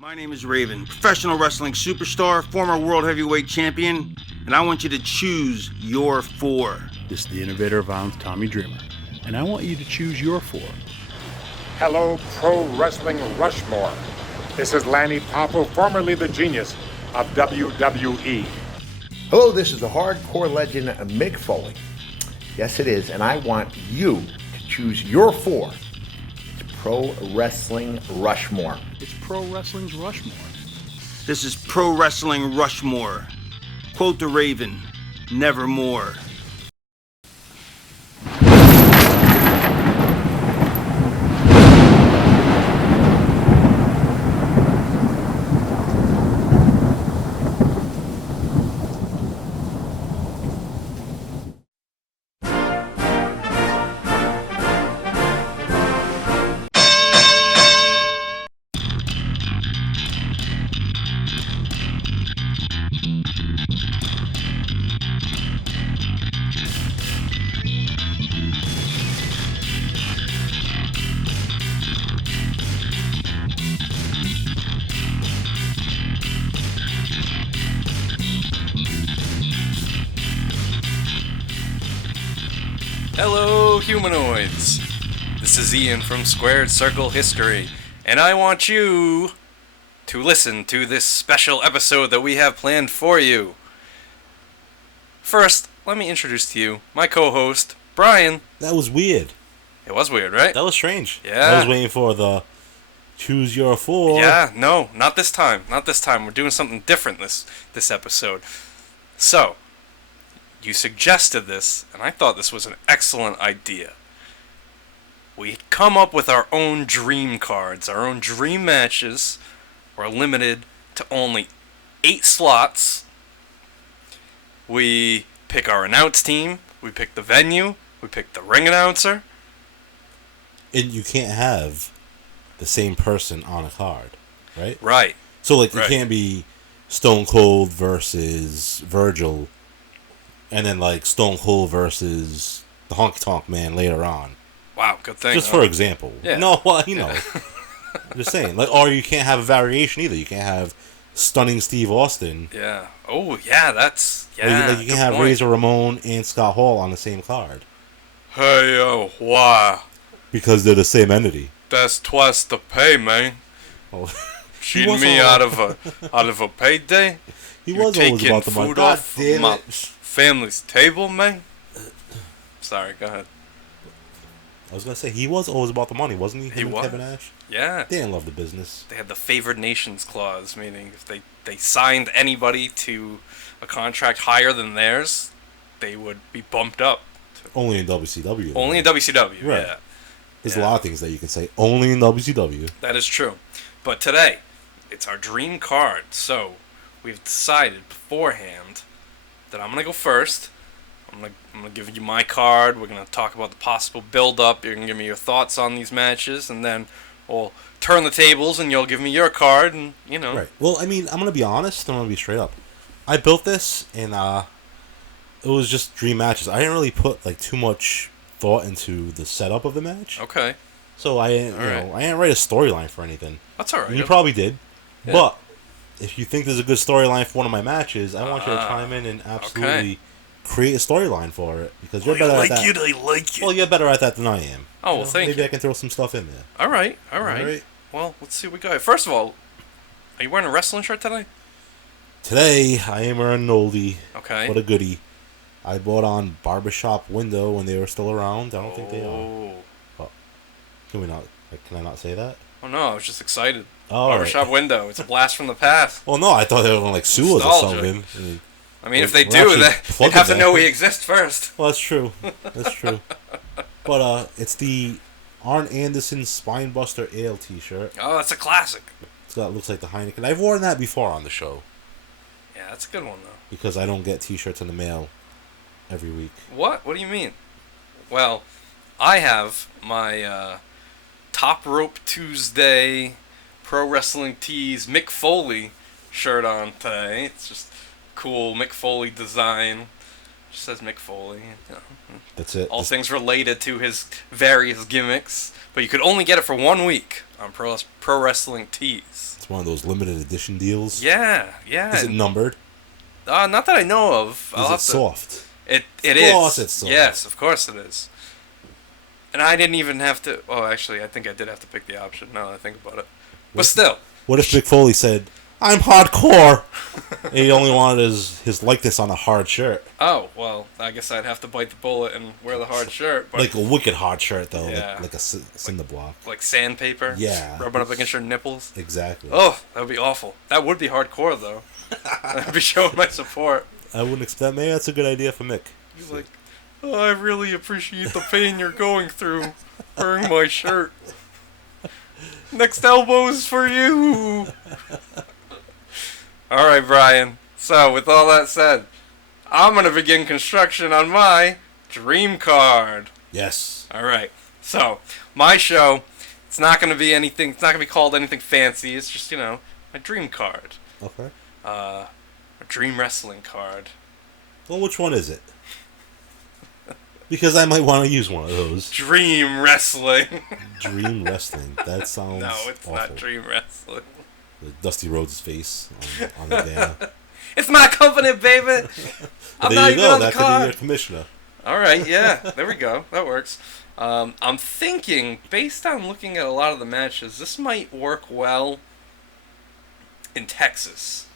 My name is Raven, professional wrestling superstar, former world heavyweight champion, and I want you to choose your four. This is the innovator of violence, Tommy Dreamer, and I want you to choose your four. Hello, Pro Wrestling Rushmore. This is Lanny Poffo, formerly the genius of WWE. Hello, this is the hardcore legend Mick Foley. Yes, it is, and I want you to choose your four. It's Pro Wrestling Rushmore. It's Pro Wrestling's Rushmore. This is Pro Wrestling Rushmore. Quote the Raven, nevermore. Hello, humanoids. This is Ian from Squared Circle History, and I want you to listen to this special episode that we have planned for you. First, let me introduce to you my co-host, Bryan. That was weird. It was weird, right? That was strange. Yeah. I was waiting for the choose your four. Yeah, no, not this time. Not this time. We're doing something different this episode. So, you suggested this, and I thought this was an excellent idea. We come up with our own dream cards, our own dream matches. We're limited to only 8 slots. We pick our announce team, we pick the venue, we pick the ring announcer. And you can't have the same person on a card, right? Right. So, like, Right. it can't be Stone Cold versus Virgil, and then, like, Stone Cold versus the Honky Tonk Man later on. Wow, good thing. Just for example. Yeah. No, well, you know. I'm just saying. Like, or you can't have a variation either. You can't have Stunning Steve Austin. Yeah. Oh, yeah, that's... Or Yeah, like you can good have point. Razor Ramon and Scott Hall on the same card. Hey, yo, wow. Because they're the same entity. That's twice the pay, man. Oh. Cheating was me all- out of a payday? He You're was always taking about the money. food God off damn my it. family's table, man? Sorry, go ahead. I was gonna say he was always about the money, wasn't he? He Him and was. Kevin Nash. Yeah. They didn't love the business. They had the favored nations clause, meaning if they signed anybody to a contract higher than theirs, they would be bumped up. Only in WCW. Only in WCW, Right. yeah. There's Yeah. a lot of things that you can say only in WCW. That is true. But today, it's our dream card. So, we've decided beforehand that I'm going to go first. I'm gonna give you my card. We're going to talk about the possible build-up. You're going to give me your thoughts on these matches. And then we'll turn the tables and you'll give me your card. And, you know. Right. Well, I mean, I'm gonna be honest. I'm gonna be straight up. I built this, and it was just dream matches. I didn't really put like too much thought into the setup of the match. Okay. So I didn't, I didn't write a storyline for anything. That's all right. You probably did, Yeah. but if you think there's a good storyline for one of my matches, I want you to chime in and absolutely create a storyline for it because you're better at that. I like it. Well, you're better at that than I am. Oh, well, thank maybe you. I can throw some stuff in there. All right. Alright. Well, let's see what we got. First of all, are you wearing a wrestling shirt today? Today, I am wearing an oldie. Okay. What a goodie. I bought on Barbershop Window when they were still around. I don't think they are. Oh. But can we not? Can I not say that? Oh, no, I was just excited. Oh, Barbershop Window. It's a blast from the past. Well, no, I thought they were going to like sue us or Nostalgia. something. I mean, if they We're do, actually they'd plugging have to that. know we exist first. Well, that's true. That's true. But it's the Arn Anderson Spinebuster Ale T-shirt. Oh, that's a classic. Looks like the Heineken. I've worn that before on the show Yeah, that's a good one, though. because I don't get T-shirts in the mail every week. What? What do you mean? Well, I have my Top Rope Tuesday Pro Wrestling Tees Mick Foley shirt on today. It's just cool Mick Foley design Just says Mick Foley. You know. That's it. All things related to his various gimmicks. But you could only get it for 1 week on Pro Wrestling Tees. It's one of those limited edition deals. Yeah. Is it numbered? Not that I know of. Is it soft? It Of is. course it's soft. Yes, of course it is. And I didn't even have to... Oh, actually, I think I did have to pick the option, now that I think about it. But still. What if Mick Foley said, I'm hardcore, and he only wanted his likeness on a hard shirt? Oh, well, I guess I'd have to bite the bullet and wear the hard shirt. But Like a wicked hard shirt, though. Yeah. Like a cinder block. like sandpaper? Yeah. Rubbing up against your nipples? Exactly. Oh, that would be awful. That would be hardcore, though. I'd be showing my support. I wouldn't expect. Maybe that's a good idea for Mick. He's like, oh, I really appreciate the pain you're going through wearing my shirt. Next elbow's for you. All right, Bryan. So, with all that said, I'm going to begin construction on my dream card. Yes. All right. So, my show, it's not going to be anything, it's not going to be called anything fancy. It's just, my dream card. Okay. A dream wrestling card. Well, which one is it? Because I might want to use one of those. Dream wrestling. Dream wrestling. That sounds No, it's awful. not dream wrestling. Dusty Rhodes' face on the van. It's my company, baby. I'm There not you even go. on the That could be card. your commissioner. All right, yeah, there we go. That works. I'm thinking, based on looking at a lot of the matches, this might work well in Texas.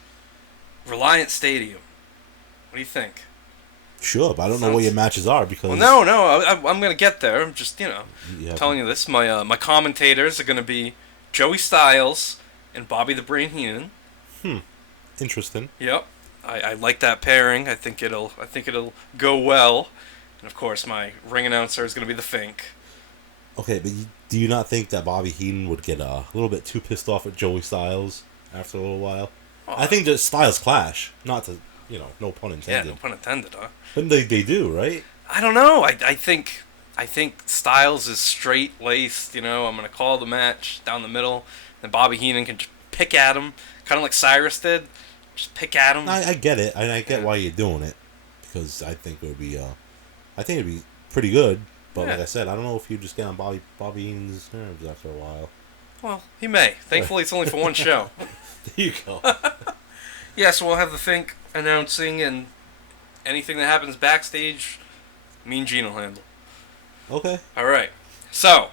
Reliant Stadium. What do you think? Sure, but I don't know what your matches are because... Well, no, I'm going to get there. I'm just, Yeah. telling you this. My commentators are going to be Joey Styles and Bobby the Brain Heenan. Interesting. Yep. I like that pairing. I think it'll go well. And of course, my ring announcer is going to be the Fink. Okay, but do you not think that Bobby Heenan would get a little bit too pissed off at Joey Styles after a little while? I think the styles clash. Not to, no pun intended. Yeah, no pun intended, huh? But they do, right? I don't know. I think Styles is straight laced. I'm going to call the match down the middle, and Bobby Heenan can just pick at him, kind of like Cyrus did. Just pick at him. I get it, and I get why you're doing it, because I think it would be, it'd be pretty good. But like I said, I don't know if you just get on Bobby Heenan's nerves after a while. Well, he may. Thankfully, it's only for one show. There you go. Yeah, so we'll have the Fink announcing, and anything that happens backstage, me and Gene will handle. Okay. All right. So,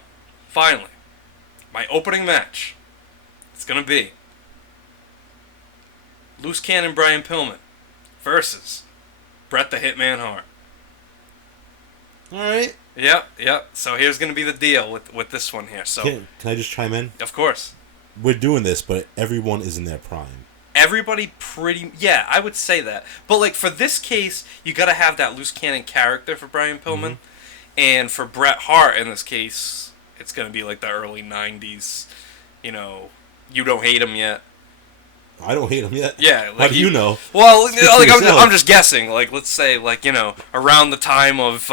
finally, my opening match. It's going to be Loose Cannon Brian Pillman versus Bret the Hitman Hart. All right. Yep. So here's going to be the deal with this one here. So Can I just chime in? Of course. We're doing this, but everyone is in their prime. Everybody yeah, I would say that. But like for this case, you got to have that loose cannon character for Brian Pillman, and for Bret Hart in this case, it's going to be like the early 90s, you don't hate him yet. I don't hate him yet. Yeah, like how do you know? Well, Speak for yourself. I'm just guessing. Like, let's say, around the time of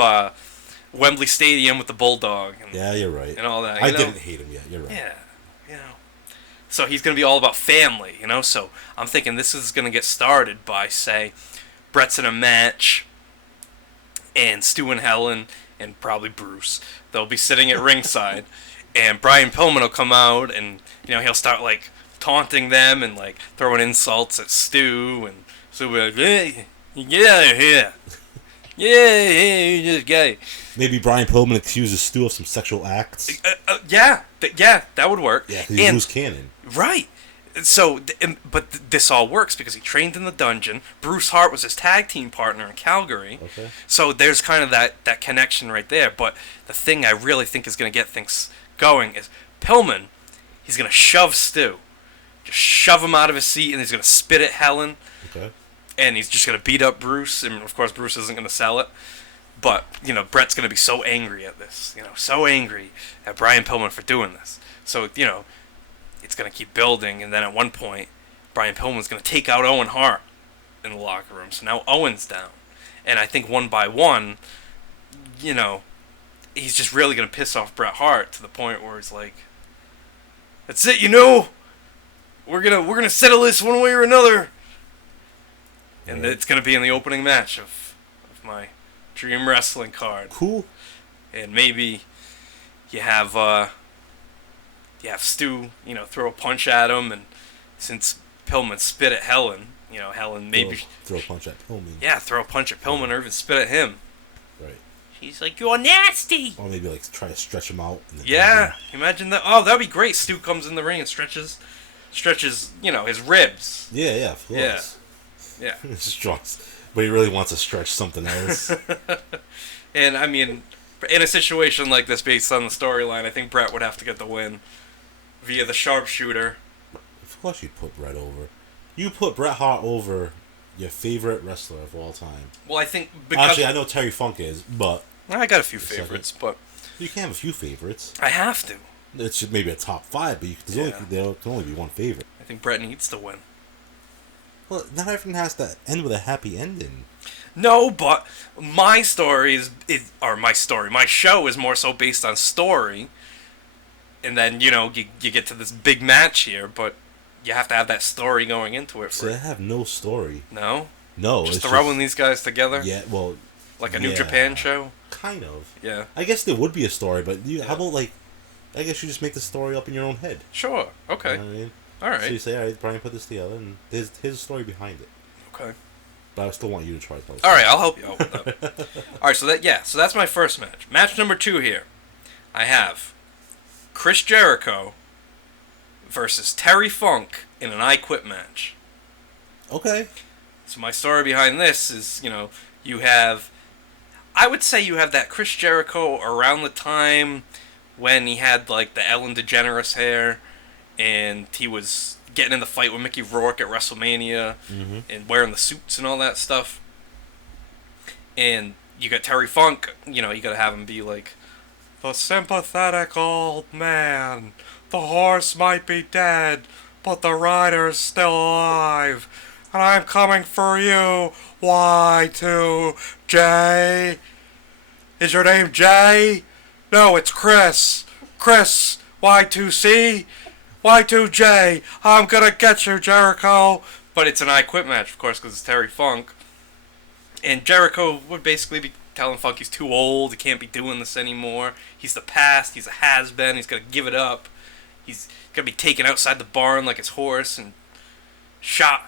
Wembley Stadium with the Bulldog. And, Yeah, you're right. And all that. I didn't hate him yet. You're right. Yeah, So he's going to be all about family, So I'm thinking this is going to get started by, say, Bret's in a match, and Stu and Helen, and probably Bruce, they'll be sitting at ringside, and Brian Pillman will come out, and, he'll start, taunting them and, throwing insults at Stu, and Stu will be like, hey, you get out of here. Yeah, you're just gay. Maybe Brian Pillman accuses Stu of some sexual acts. Yeah, that would work. Yeah, he's loose cannon. Right. So, but this all works because he trained in the dungeon. Bruce Hart was his tag team partner in Calgary. Okay. So there's kind of that connection right there. But the thing I really think is going to get things going is Pillman, he's going to shove Stu. Just shove him out of his seat, and he's going to spit at Helen. Okay. And he's just going to beat up Bruce. And, of course, Bruce isn't going to sell it. But, Bret's going to be so angry at this. So angry at Brian Pillman for doing this. So, it's going to keep building. And then at one point, Brian Pillman's going to take out Owen Hart in the locker room. So now Owen's down. And I think one by one, he's just really going to piss off Bret Hart to the point where it's like, that's it, we're gonna settle this one way or another. And it's going to be in the opening match of my Dream Wrestling card. Cool. And maybe you have Stu, throw a punch at him, and since Pillman spit at Helen, Helen maybe throw a punch at Pillman. Yeah, throw a punch at Pillman or even spit at him. Right. She's like, "You're nasty." Or maybe try to stretch him out. Yeah, imagine that. Oh, that'd be great. Stu comes in the ring and stretches, his ribs. Yeah, of course. Yeah. But he really wants to stretch something else. And I mean, in a situation like this, based on the storyline, I think Bret would have to get the win via the sharpshooter. Of course, you'd put Bret over. You put Bret Hart over your favorite wrestler of all time. Well, I think because actually, I know Terry Funk is, but I got a few favorites, but you can have a few favorites. I have to. It's maybe a top 5, but there can only be one favorite. I think Bret needs to win. Well, not everything has to end with a happy ending. No, but my story my show is more so based on story. And then, you get to this big match here, but you have to have that story going into it. I have no story. No? No. Just throwing these guys together? Yeah, well... Like a New Japan show? Kind of. Yeah. I guess there would be a story, but how about, I guess you just make the story up in your own head. Sure, okay. You know what I mean? Alright. So you say, alright, Bryan put this together, and here's a story behind it. Okay. But I still want you to try to tell us. Alright, I'll help you out with that. Alright, so that's my first match. Match number 2 here. I have Chris Jericho versus Terry Funk in an I Quit match. Okay. So my story behind this is, I would say you have that Chris Jericho around the time when he had, the Ellen DeGeneres hair, and he was getting in the fight with Mickey Rourke at WrestleMania, and wearing the suits and all that stuff. And you got Terry Funk, you gotta have him be like, the sympathetic old man. The horse might be dead, but the rider's still alive. And I'm coming for you, Y2J. Is your name Jay? No, it's Chris. Chris, Y2C, Y2J. I'm gonna get you, Jericho. But it's an I Quit match, of course, because it's Terry Funk. And Jericho would basically be telling Funk he's too old, he can't be doing this anymore. He's the past, he's a has-been, he's gonna give it up. He's gonna be taken outside the barn like his horse and shot.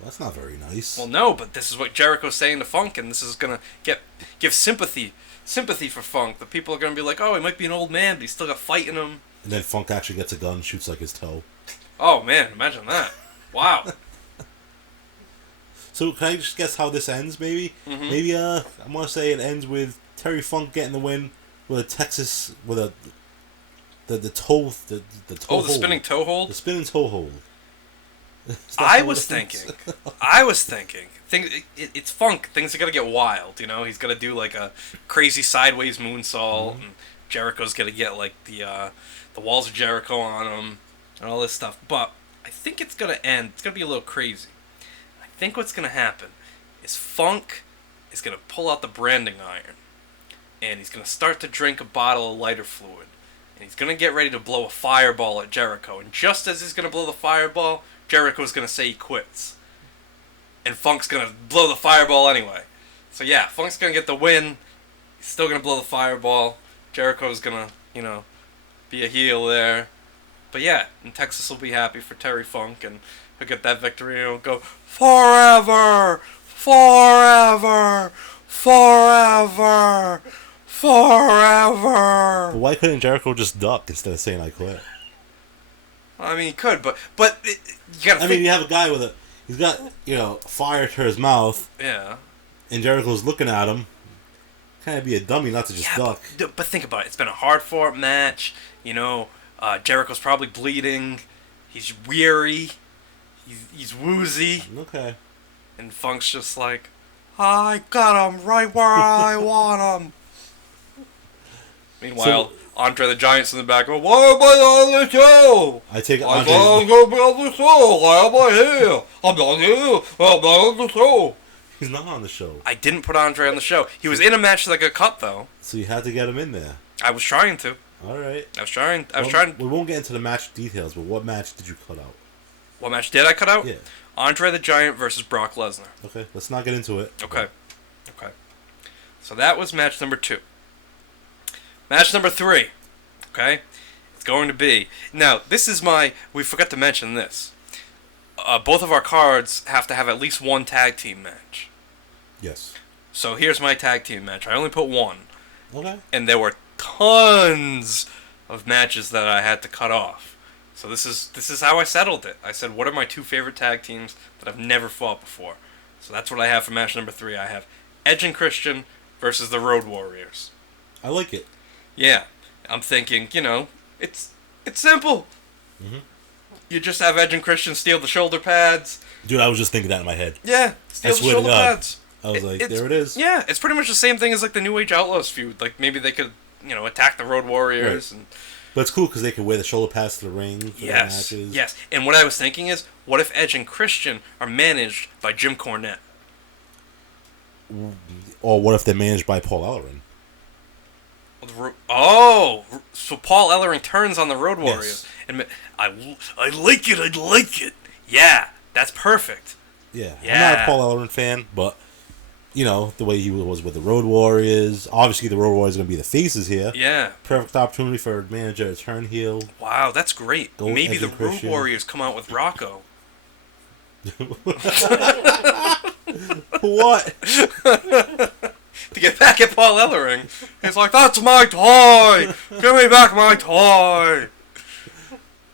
Well, that's not very nice. Well, no, but this is what Jericho's saying to Funk, and this is gonna give sympathy for Funk. The people are gonna be like, oh, he might be an old man, but he's still got fight in him. And then Funk actually gets a gun, shoots his toe. Oh man, imagine that! Wow. So can I just guess how this ends? Maybe, maybe I want to say it ends with Terry Funk getting the win with a Texas the toe the toe. Oh, the spinning toe hold. The spinning toe hold. I was thinking. It's Funk. Things are gonna get wild. He's gonna do a crazy sideways moonsault, and Jericho's gonna get the walls of Jericho on him, and all this stuff. But I think it's gonna end. It's gonna be a little crazy. I think what's gonna happen is Funk is gonna pull out the branding iron, and he's gonna start to drink a bottle of lighter fluid, and he's gonna get ready to blow a fireball at Jericho. And just as he's gonna blow the fireball, Jericho's gonna say he quits. And Funk's gonna blow the fireball anyway. So yeah, Funk's gonna get the win. He's still gonna blow the fireball. Jericho's gonna, be a heel there. But yeah, and Texas will be happy for Terry Funk, and he'll get that victory, and he'll go, forever! Forever! Forever! Forever! But why couldn't Jericho just duck instead of saying I quit? I mean, he could, but you gotta I mean, you have a guy he's got, fire to his mouth. Yeah. And Jericho's looking at him. Kind of be a dummy not to just duck. But think about it. It's been a hard-fought match. Jericho's probably bleeding. He's weary. He's woozy. Okay. And Funk's just like, I got him right where I want him. Meanwhile, Andre the Giant's in the back going, why am I on the show? I take I'm going to be on the show. Why am I here? I'm not here. I'm not on the show. He's not on the show. I didn't put Andre on the show. He was in a match that got cut, though. So you had to get him in there. I was trying to. All right. I was trying. We won't get into the match details, but what match did you cut out? What match did I cut out? Yeah. Andre the Giant versus Brock Lesnar. Okay, let's not get into it. Okay. So that was match number 2. Match number 3. Okay? It's going to be... Now, this is my... We forgot to mention this. Both of our cards have to have at least one tag team match. Yes. So here's my tag team match. I only put one. Okay. And there were tons of matches that I had to cut off. So this is how I settled it. I said, what are my 2 favorite tag teams that I've never fought before? So that's what I have for match number 3. I have Edge and Christian versus the Road Warriors. I like it. Yeah. I'm thinking, it's simple. Mm-hmm. You just have Edge and Christian steal the shoulder pads. Dude, I was just thinking that in my head. Yeah, steal the shoulder pads. I was like, there it is. Yeah, it's pretty much the same thing as like the New Age Outlaws feud. Like maybe they could, attack the Road Warriors. Right. And But it's cool because they could wear the shoulder pads to the ring for the matches. Yes. And what I was thinking is, what if Edge and Christian are managed by Jim Cornette? Or what if they're managed by Paul Ellering? Oh, so Paul Ellering turns on the Road Warriors. Yes. And I like it, I like it. Yeah, that's perfect. Yeah. Yeah. I'm not a Paul Ellering fan, but, the way he was with the Road Warriors. Obviously, the Road Warriors are going to be the faces here. Yeah. Perfect opportunity for a manager to turn heel. Wow, that's great. Go Maybe Edge the and Road Christian. Warriors come out with Rocco. What? To get back at Paul Ellering. He's like, that's my toy! Give me back my toy!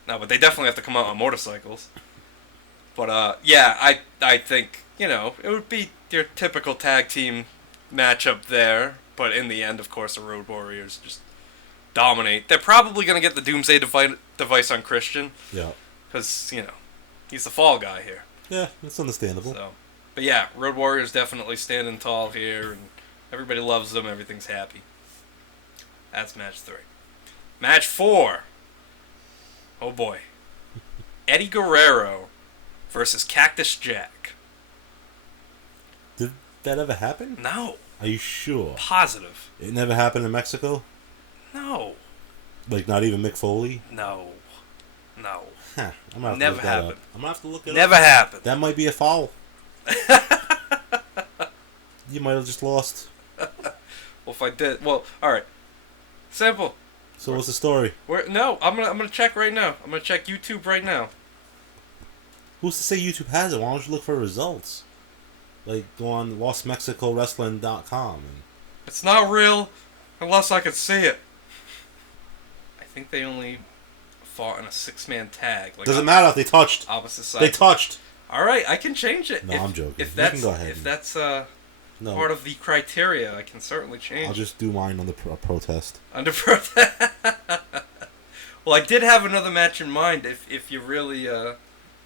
No, but they definitely have to come out on motorcycles. But, yeah, I think, it would be your typical tag team matchup there. But in the end, of course, the Road Warriors just dominate. They're probably going to get the Doomsday device on Christian. Yeah. Because, he's the fall guy here. Yeah, that's understandable. So, but yeah, Road Warriors definitely standing tall here, and everybody loves them. Everything's happy. That's match 3. Match 4. Oh boy, Eddie Guerrero versus Cactus Jack. Did that ever happen? No. Are you sure? Positive. It never happened in Mexico? No. Like, not even Mick Foley? No. Huh. I'm gonna have Never to look that happened. up. I'm gonna have to look it Never up. happened. That might be a foul. You might have just lost. Well, if I did, all right. Simple. So what's the story? No, I'm gonna check right now. I'm gonna check YouTube right now. Who's to say YouTube has it? Why don't you look for results? Like, go on LostMexicoWrestling.com. It's not real unless I can see it. I think they only fought in a 6-man tag. Like Doesn't matter if they touched. Opposite side. They touched. All right, I can change it. No, I'm joking. If You that's can go ahead. if that's No. part of the criteria, I can certainly change. I'll just do mine on the protest. Under protest. Well, I did have another match in mind. If you really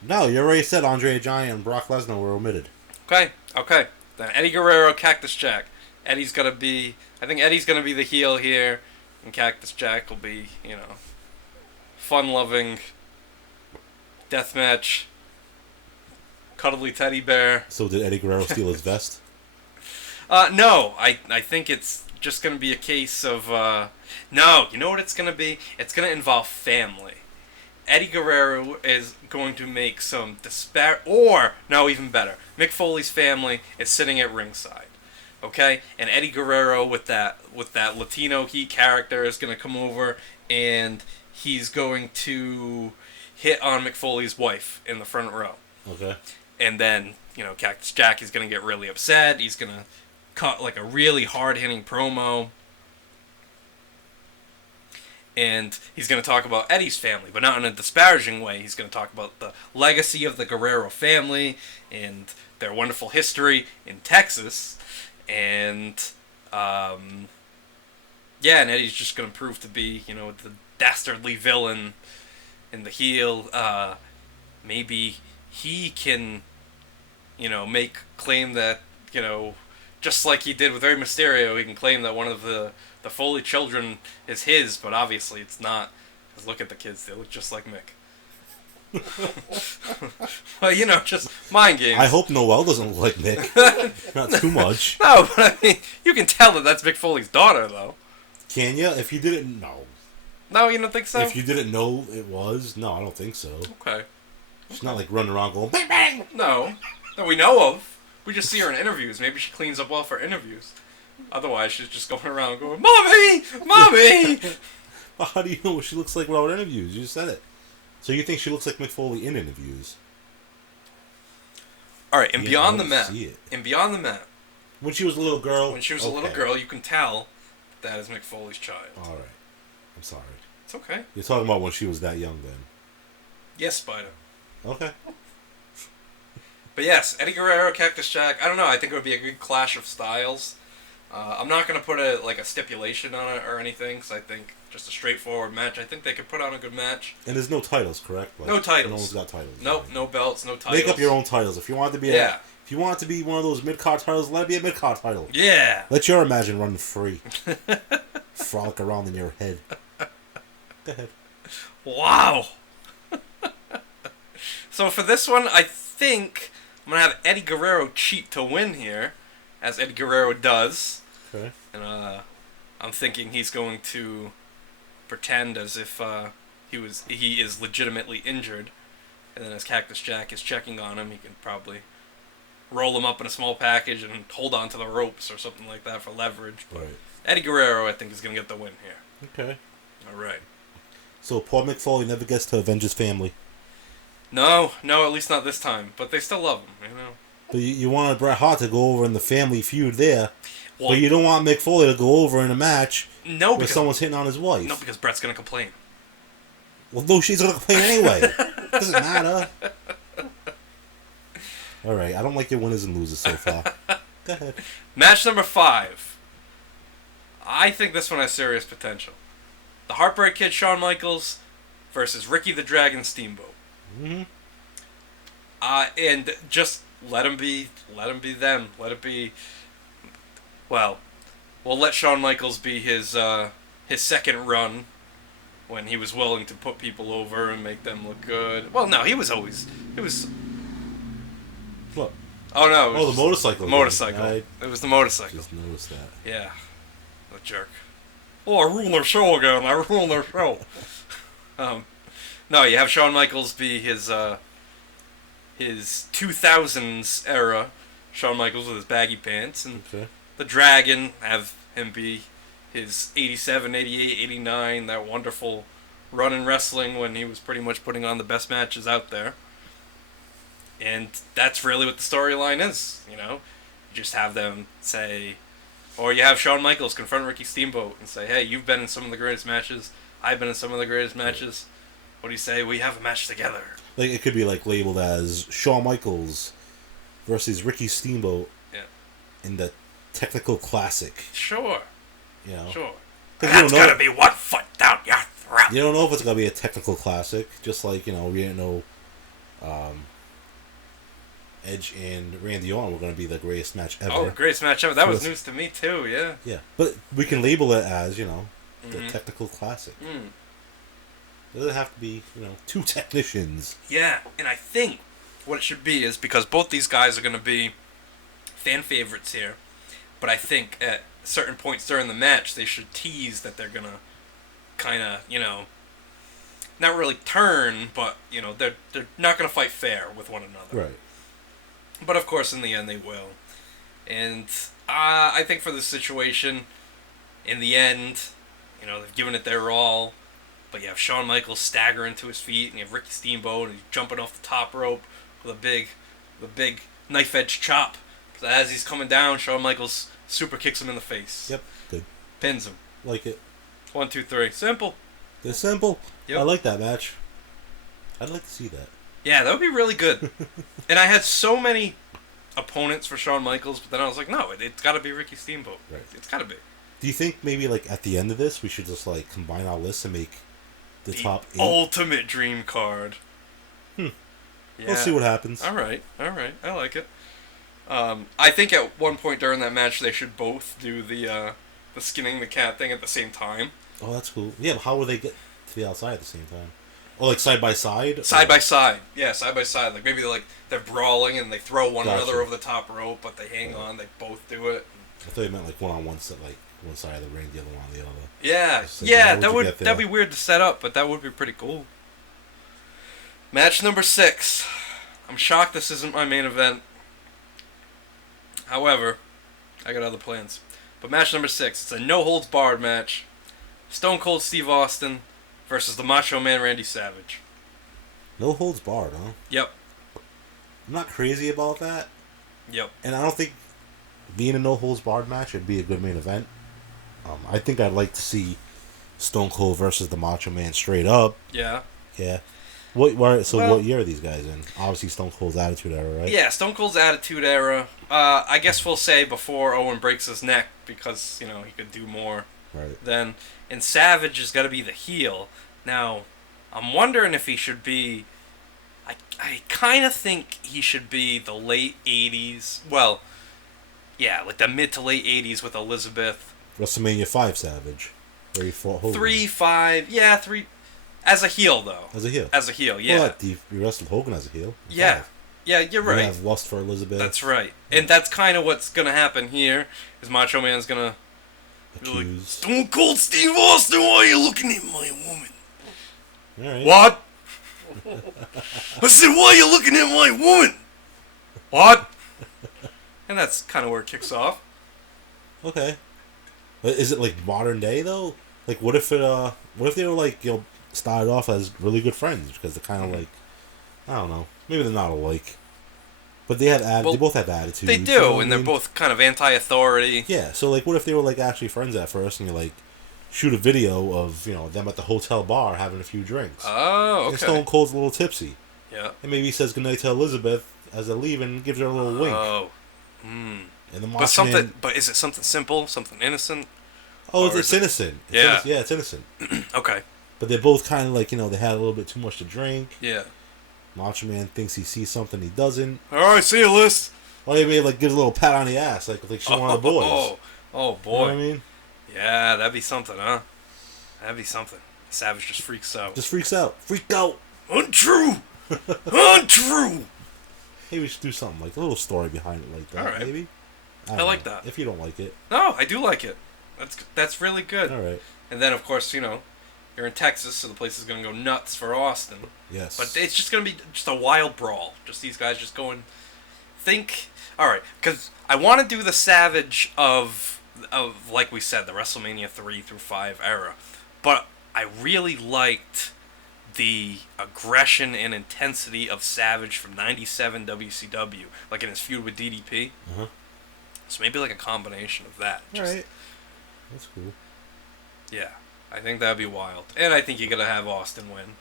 No, you already said Andre the Giant and Brock Lesnar were omitted. Okay. Then Eddie Guerrero, Cactus Jack. I think Eddie's gonna be the heel here, and Cactus Jack will be, fun-loving deathmatch, cuddly teddy bear. So did Eddie Guerrero steal his vest? No, I think it's just gonna be a case of no. You know what it's gonna be? It's gonna involve family. Eddie Guerrero is going to make some even better. Mick Foley's family is sitting at ringside, okay? And Eddie Guerrero with that Latino Heat character is going to come over, and he's going to hit on Mick Foley's wife in the front row. Okay. And then, Cactus Jack is going to get really upset. He's going to cut like a really hard-hitting promo. And he's going to talk about Eddie's family, but not in a disparaging way. He's going to talk about the legacy of the Guerrero family and their wonderful history in Texas. And, and Eddie's just going to prove to be, the dastardly villain and the heel. Maybe he can, claim that, just like he did with Rey Mysterio, he can claim that one of the Foley children is his, but obviously it's not. Because look at the kids, they look just like Mick. Well, just mind games. I hope Noelle doesn't look like Mick. Not too much. No, but I mean, you can tell that that's Mick Foley's daughter, though. Can you? If you didn't know. No, you don't think so? If you didn't know it was, no, I don't think so. Okay. She's not like running around going bang bang. No, that we know of. We just see her in interviews. Maybe she cleans up well for interviews. Otherwise, she's just going around going, "Mommy! Mommy!" Well, how do you know what she looks like without interviews? You just said it. So you think she looks like Mick Foley in interviews? All right, and Yeah, beyond I the don't map, see it. and beyond the map, When she was a little girl? when she was a little Okay. girl, you can tell that is Mick Foley's child. All right. I'm sorry. It's okay. You're talking about when she was that young then. Yes, Spider. Okay. But yes, Eddie Guerrero, Cactus Jack. I don't know. I think it would be a good clash of styles. I'm not going to put a stipulation on it or anything, because I think just a straightforward match. I think they could put on a good match. And there's no titles, correct? No titles. No one's got titles. Nope, Right. no belts, no titles. Make up your own titles. If you want it to be if you want it to be one of those mid-card titles, let it be a mid-card title. Yeah. Let your Imagine run free. Frolic around in your head. Go ahead. Wow. So for this one, I think I'm going to have Eddie Guerrero cheat to win here, as Eddie Guerrero does. Okay. And I'm thinking he's going to pretend as if he is legitimately injured, and then as Cactus Jack is checking on him, he can probably roll him up in a small package and hold on to the ropes or something like that for leverage. But Right. Eddie Guerrero, I think, is going to get the win here. Okay. All right. So poor Mick Foley never gets to avenge his family. No, at least not this time. But they still love him, you know. But you wanted Bret Hart to go over in the family feud there. Well, But you don't want Mick Foley to go over in a match no, where because someone's hitting on his wife. no, because Brett's going to complain. Well, no, she's going to complain anyway. Doesn't matter. All right, I don't like your winners and losers so far. Go ahead. Match number 5. I think this one has serious potential. The Heartbreak Kid Shawn Michaels versus Ricky the Dragon Steamboat. Mm-hmm. And just let them be them. Let it be. Well, we'll let Shawn Michaels be his second run when he was willing to put people over and make them look good. Well, no, he was. What? Oh no! Oh, the motorcycle. The motorcycle. I It was the motorcycle. just noticed that. Yeah, the jerk. Oh, I rule their show again. I rule their show. No, you have Shawn Michaels be his 2000s era Shawn Michaels with his baggy pants, and Okay. the Dragon, have him be his 87, 88, 89, that wonderful run in wrestling when he was pretty much putting on the best matches out there. And that's really what the storyline is, you know? You just have them say, or you have Shawn Michaels confront Ricky Steamboat and say, hey, you've been in some of the greatest matches, I've been in some of the greatest matches. What do you say? We have a match together. Like it could be like labeled as Shawn Michaels versus Ricky Steamboat. Yeah. In the technical classic. Sure. You know. Sure. 'Cause That's gotta be 1 foot down your throat. You don't know if it's gonna be a technical classic, just like we didn't know Edge and Randy Orton were gonna be the greatest match ever. Oh, greatest match ever. That So was it's- news to me too, yeah. Yeah, but we can label it as the Mhm. technical classic. Mm. It doesn't have to be two technicians. Yeah, and I think what it should be is, because both these guys are going to be fan favorites here, but I think at certain points during the match they should tease that they're going to kind of, not really turn, but, they're not going to fight fair with one another. Right. But of course in the end they will. And I think for this situation, in the end, they've given it their all. But you have Shawn Michaels staggering to his feet, and you have Ricky Steamboat, and he's jumping off the top rope with the big knife edge chop. So as he's coming down, Shawn Michaels super kicks him in the face. Yep. Good. Pins him. Like it. 1, 2, 3. Simple. They're simple. Yep. I like that match. I'd like to see that. Yeah, that would be really good. And I had so many opponents for Shawn Michaels, but then I was like, no, it's got to be Ricky Steamboat. Right. It's got to be. Do you think maybe at the end of this we should just combine our lists and make the top 8? Ultimate dream card. Yeah. Yeah. We'll see what happens. All right. I like it. I think at one point during that match they should both do the skinning the cat thing at the same time. Oh, that's cool. Yeah, but how will they get to the outside at the same time? Oh, side by side? Side by side. Yeah, side by side. Like maybe they're brawling and they throw one Gotcha. another over the top rope, but they hang on. They both do it. I thought you meant one on one set, one side of the ring, the other one on the other. Yeah, Just like, yeah. how would you get there? That'd be weird to set up, but that would be pretty cool. Match number 6. I'm shocked this isn't my main event. However, I got other plans. But match number 6, it's a no-holds-barred match. Stone Cold Steve Austin versus the Macho Man Randy Savage. No holds barred, huh? Yep. I'm not crazy about that. Yep. And I don't think being a no holds barred match would be a good main event. I think I'd like to see Stone Cold versus the Macho Man straight up. Yeah. Yeah. What year are these guys in? Obviously Stone Cold's Attitude Era, right? Yeah, Stone Cold's Attitude Era. I guess we'll say before Owen breaks his neck because, you know, he could do more. Right. Then, and Savage has got to be the heel. Now, I'm wondering if he should be... I kind of think he should be the late 80s. Well, yeah, like the mid to late 80s with Elizabeth. WrestleMania 5 Savage. Where he fought Hogan. 3, 5, yeah, 3... As a heel, though. As a heel. As a heel, yeah. Well, you wrestled Hogan as a heel. Yeah. Yeah, you're right. You have lust for Elizabeth. That's right. And that's kind of what's going to happen here, is Macho Man's going to... Accused. Like, Stone Cold Steve Austin, why are you looking at my woman? All right. What? I said, why are you looking at my woman? What? And that's kind of where it kicks off. Okay. But is it like modern day though? Like, what if they were like, you know, started off as really good friends because they're kind of like, I don't know, maybe they're not alike, but they they both have attitudes. They do, you know and they're both kind of anti-authority. Yeah. So like, what if they were like actually friends at first, and you like shoot a video of, you know, them at the hotel bar having a few drinks. Oh, okay. And Stone Cold's a little tipsy. Yeah. And maybe he says goodnight to Elizabeth as they're leaving, gives her a little wink. Oh. Hmm. And the But is it something simple, something innocent? Oh, it's innocent. It's innocent. Okay. But they're both kind of like, you know, they had a little bit too much to drink. Yeah. Macho Man thinks he sees something he doesn't. All right, see you, Liz. Or maybe like gives a little pat on the ass, like she's one of the boys. Oh, boy. You know what I mean? Yeah, that'd be something, huh? That'd be something. Savage just freaks out. Just freaks out. Freaked out. Untrue. Untrue. Maybe we should do something like a little story behind it like that. All right. Maybe. I like that. If you don't like it. No, I do like it. That's really good. All right. And then, of course, you know, you're in Texas, so the place is going to go nuts for Austin. Yes. But it's just going to be just a wild brawl. Just these guys just going... All right, because I want to do the Savage of, like we said, the WrestleMania 3 through 5 era. But I really liked the aggression and intensity of Savage from 97 WCW, like in his feud with DDP. Uh-huh. So maybe like a combination of that. All right. That's cool. Yeah, I think that'd be wild. And I think you're going to have Austin win.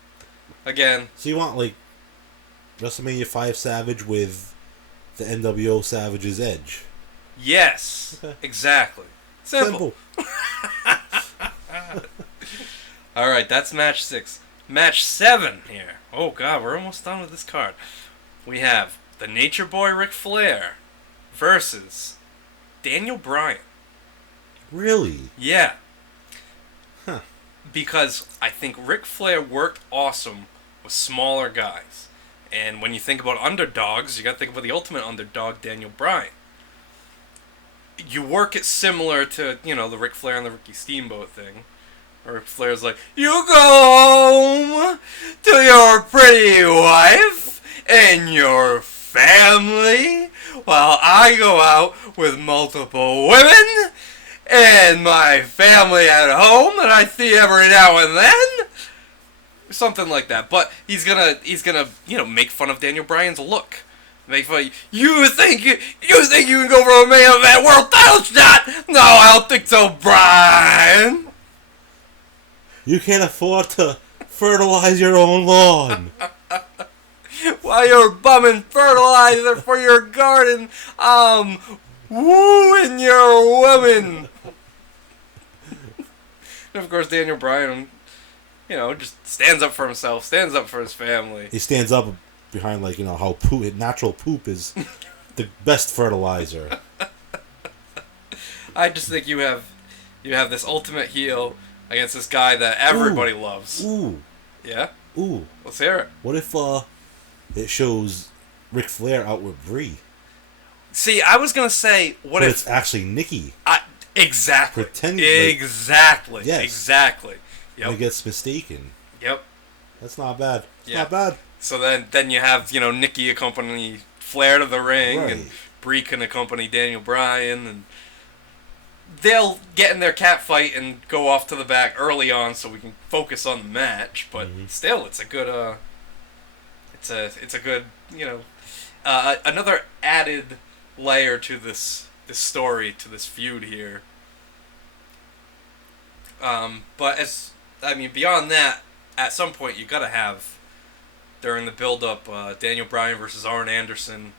Again. So you want, like, WrestleMania 5 Savage with the NWO Savage's edge? Yes. Okay. Exactly. Simple. All right, that's match 6. Match 7 here. Oh, God, we're almost done with this card. We have the Nature Boy Ric Flair versus Daniel Bryan. Really? Yeah. Huh. Because I think Ric Flair worked awesome with smaller guys. And when you think about underdogs, you got to think about the ultimate underdog, Daniel Bryan. You work it similar to, you know, the Ric Flair and the Ricky Steamboat thing. Ric Flair's like, you go home to your pretty wife and your family while I go out with multiple women and my family at home that I see every now and then. Something like that. But he's gonna, you know, make fun of Daniel Bryan's look. Make fun of you think you can go for a main event world title shot? No, I don't think so, Bryan. You can't afford to fertilize your own lawn. While you're bumming fertilizer for your garden, wooing your woman. And of course, Daniel Bryan, you know, just stands up for himself, stands up for his family. He stands up behind, like, you know, how natural poop is the best fertilizer. I just think you have this ultimate heel against this guy that everybody loves. Ooh. Yeah? Ooh. Let's hear it. What if it shows Ric Flair out with Brie? See, I was going to say, what if... it's actually Nikki. Exactly. Pretend exactly. Yes. Exactly. Yep. And he gets mistaken. Yep. That's not bad. It's not bad. So then you have, you know, Nikki accompany Flair to the ring, right. and Brie can accompany Daniel Bryan, and they'll get in their cat fight and go off to the back early on, so we can focus on the match. But still, it's a good it's a good another added layer to this story, to this feud here. But beyond that, at some point you gotta have, during the build-up, Daniel Bryan versus Arn Anderson,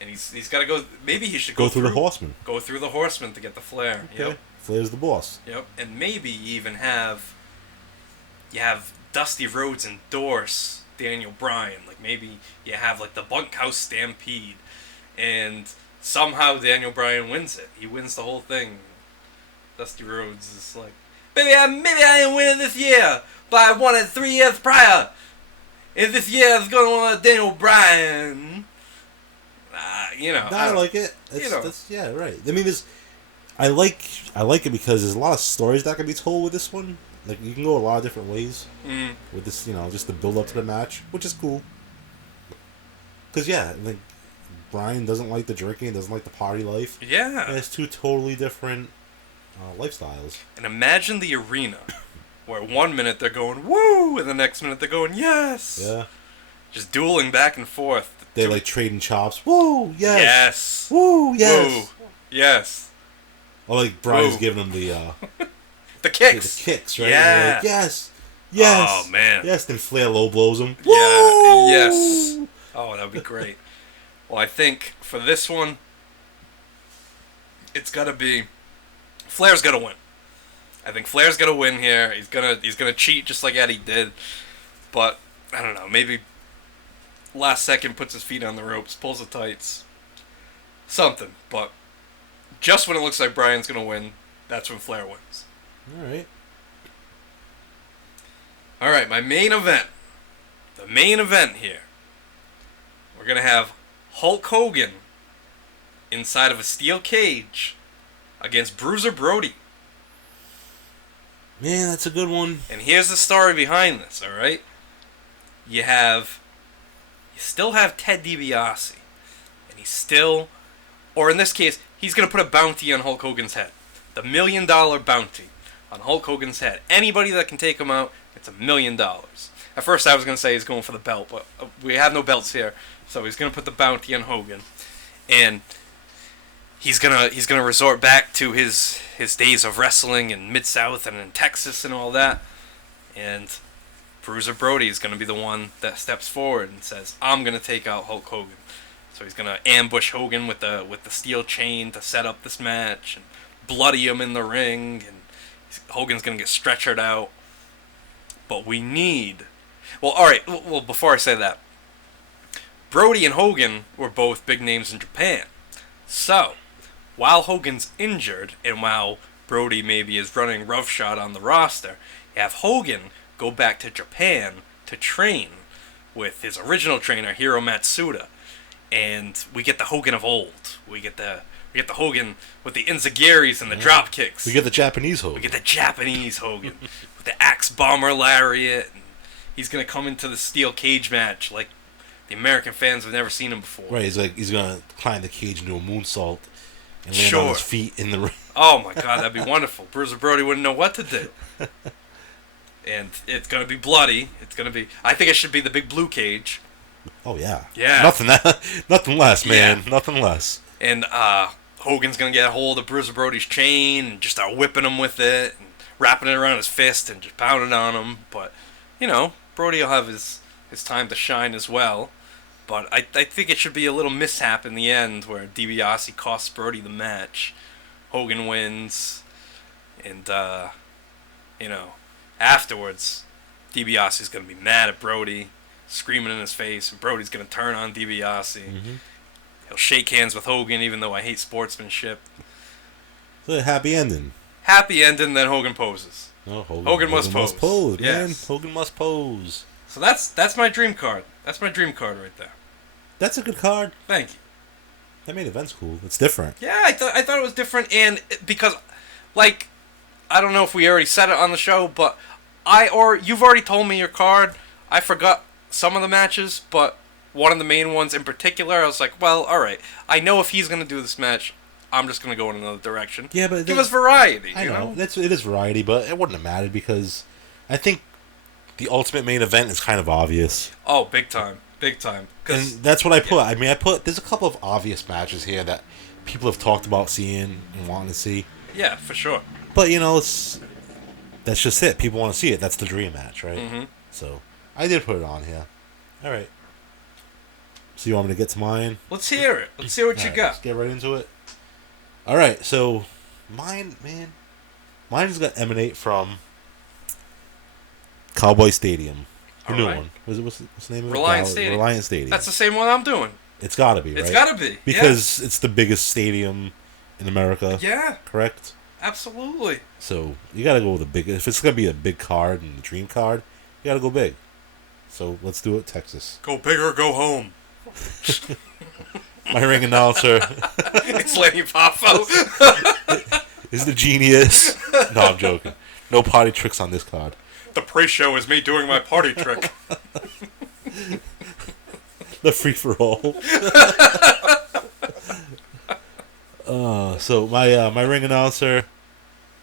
and he's got to go. Maybe he should go through the Horsemen. Go through the Horsemen to get the Flair. Okay. Yep. Flair's the boss. Yep. And maybe even have Dusty Rhodes endorse Daniel Bryan. Like maybe you have like the Bunkhouse Stampede, and somehow Daniel Bryan wins it. He wins the whole thing. Dusty Rhodes is like, maybe I didn't win it this year, but I won it 3 years prior. And this year it's going to win Daniel Bryan. I like it. Yeah, right. I mean, I like it because there's a lot of stories that can be told with this one. Like, you can go a lot of different ways with this, just the build up to the match, which is cool. Because, like, Bryan doesn't like the drinking, doesn't like the party life. Yeah. And it's two totally different lifestyles. And imagine the arena where 1 minute they're going, woo, and the next minute they're going, yes. Yeah. Just dueling back and forth. They're like trading chops. Woo, yes. Yes. Woo, yes. Woo, yes. Or like Bryan's giving them the the kicks. The kicks, right? Yeah. Like, yes. Yes. Oh man. Yes. Then Flair low blows him. Yeah. Woo! Yes. Oh, that would be great. Well, I think for this one, it's gotta be Flair's gotta win. I think Flair's gonna win here. He's gonna cheat just like Eddie did, but I don't know. Maybe last second puts his feet on the ropes, pulls the tights, something. But just when it looks like Bryan's gonna win, that's when Flair wins. All right, my main event. The main event here. We're gonna have Hulk Hogan inside of a steel cage against Bruiser Brody. Man, that's a good one. And here's the story behind this, alright? You still have Ted DiBiase. And he's still, or in this case, he's going to put a bounty on Hulk Hogan's head. The $1 million bounty on Hulk Hogan's head. Anybody that can take him out, it's $1 million. At first I was going to say he's going for the belt, but we have no belts here. So he's going to put the bounty on Hogan. And he's gonna resort back to his days of wrestling in Mid-South and in Texas and all that. And Bruiser Brody is gonna be the one that steps forward and says, "I'm gonna take out Hulk Hogan." So he's gonna ambush Hogan with the steel chain to set up this match and bloody him in the ring. And Hogan's gonna get stretchered out. But we need. Well, all right. Well, before I say that, Brody and Hogan were both big names in Japan. So, while Hogan's injured, and while Brody maybe is running roughshod on the roster, you have Hogan go back to Japan to train with his original trainer, Hiro Matsuda. And we get the Hogan of old. We get the Hogan with the Inzagiris and the drop kicks. We get the Japanese Hogan. We get the Japanese Hogan with the axe bomber lariat. And he's going to come into the steel cage match like the American fans have never seen him before. Right, he's going to climb the cage into a moonsault and land on his feet in the ring. Oh my God, that'd be wonderful. Bruiser Brody wouldn't know what to do. And it's going to be bloody. I think it should be the big blue cage. Oh yeah. Yeah. Nothing less, man. Yeah. Nothing less. And Hogan's going to get a hold of Bruiser Brody's chain and just start whipping him with it and wrapping it around his fist and just pounding on him. But, Brody will have his time to shine as well. But I think it should be a little mishap in the end where DiBiase costs Brody the match. Hogan wins. And, afterwards, DiBiase's going to be mad at Brody, screaming in his face, and Brody's going to turn on DiBiase. Mm-hmm. He'll shake hands with Hogan, even though I hate sportsmanship. So a happy ending. Happy ending, then Hogan poses. Oh, Hogan must pose. Man. Yes. Hogan must pose. So that's my dream card. That's my dream card right there. That's a good card. Thank you. That main event's cool. It's different. Yeah, I thought it was different, and because, like, I don't know if we already said it on the show, but you've already told me your card. I forgot some of the matches, but one of the main ones in particular, I was like, well, all right. I know if he's gonna do this match, I'm just going to go in another direction. Yeah, but give us variety. I you know. know? It is variety, but it wouldn't have mattered because I think the ultimate main event is kind of obvious. Oh, big time. Big time. And that's what I put. I mean, there's a couple of obvious matches here that people have talked about seeing and wanting to see. Yeah, for sure. But, that's just it. People want to see it. That's the dream match, right? Mm-hmm. So, I did put it on here. All right. So, you want me to get to mine? Let's hear it. Let's see what you got. Let's get right into it. All right. So, mine is going to emanate from Cowboy Stadium. The new one. What's the name of it? Reliance Stadium. That's the same one I'm doing. It's got to be, right? It's got to be. Because it's the biggest stadium in America. Yeah. Correct? Absolutely. So, you got to go with the big. If it's going to be a big card and a dream card, you got to go big. So, let's do it, Texas. Go big or go home. My ring announcer. It's Lenny Poffo. Is the genius. No, I'm joking. No potty tricks on this card. The pre-show is me doing my party trick. The free-for-all. So my ring announcer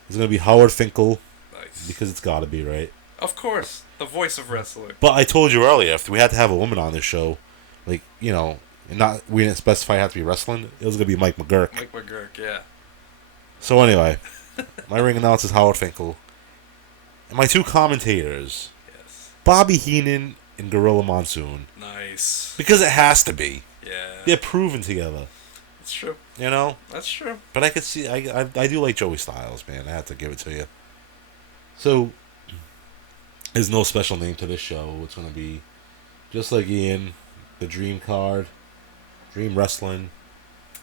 is going to be Howard Finkel. Nice. Because it's got to be, right? Of course. The voice of wrestling. But I told you earlier, if we had to have a woman on this show, we didn't specify it had to be wrestling, it was going to be Mike McGurk. Mike McGurk, yeah. So anyway, my ring announcer is Howard Finkel. And my two commentators, Yes. Bobby Heenan and Gorilla Monsoon. Nice. Because it has to be. Yeah. They're proven together. That's true. That's true. But I could see, I do like Joey Styles, man. I have to give it to you. So, there's no special name to this show. It's going to be, just like Ian, the Dream Card, Dream Wrestling.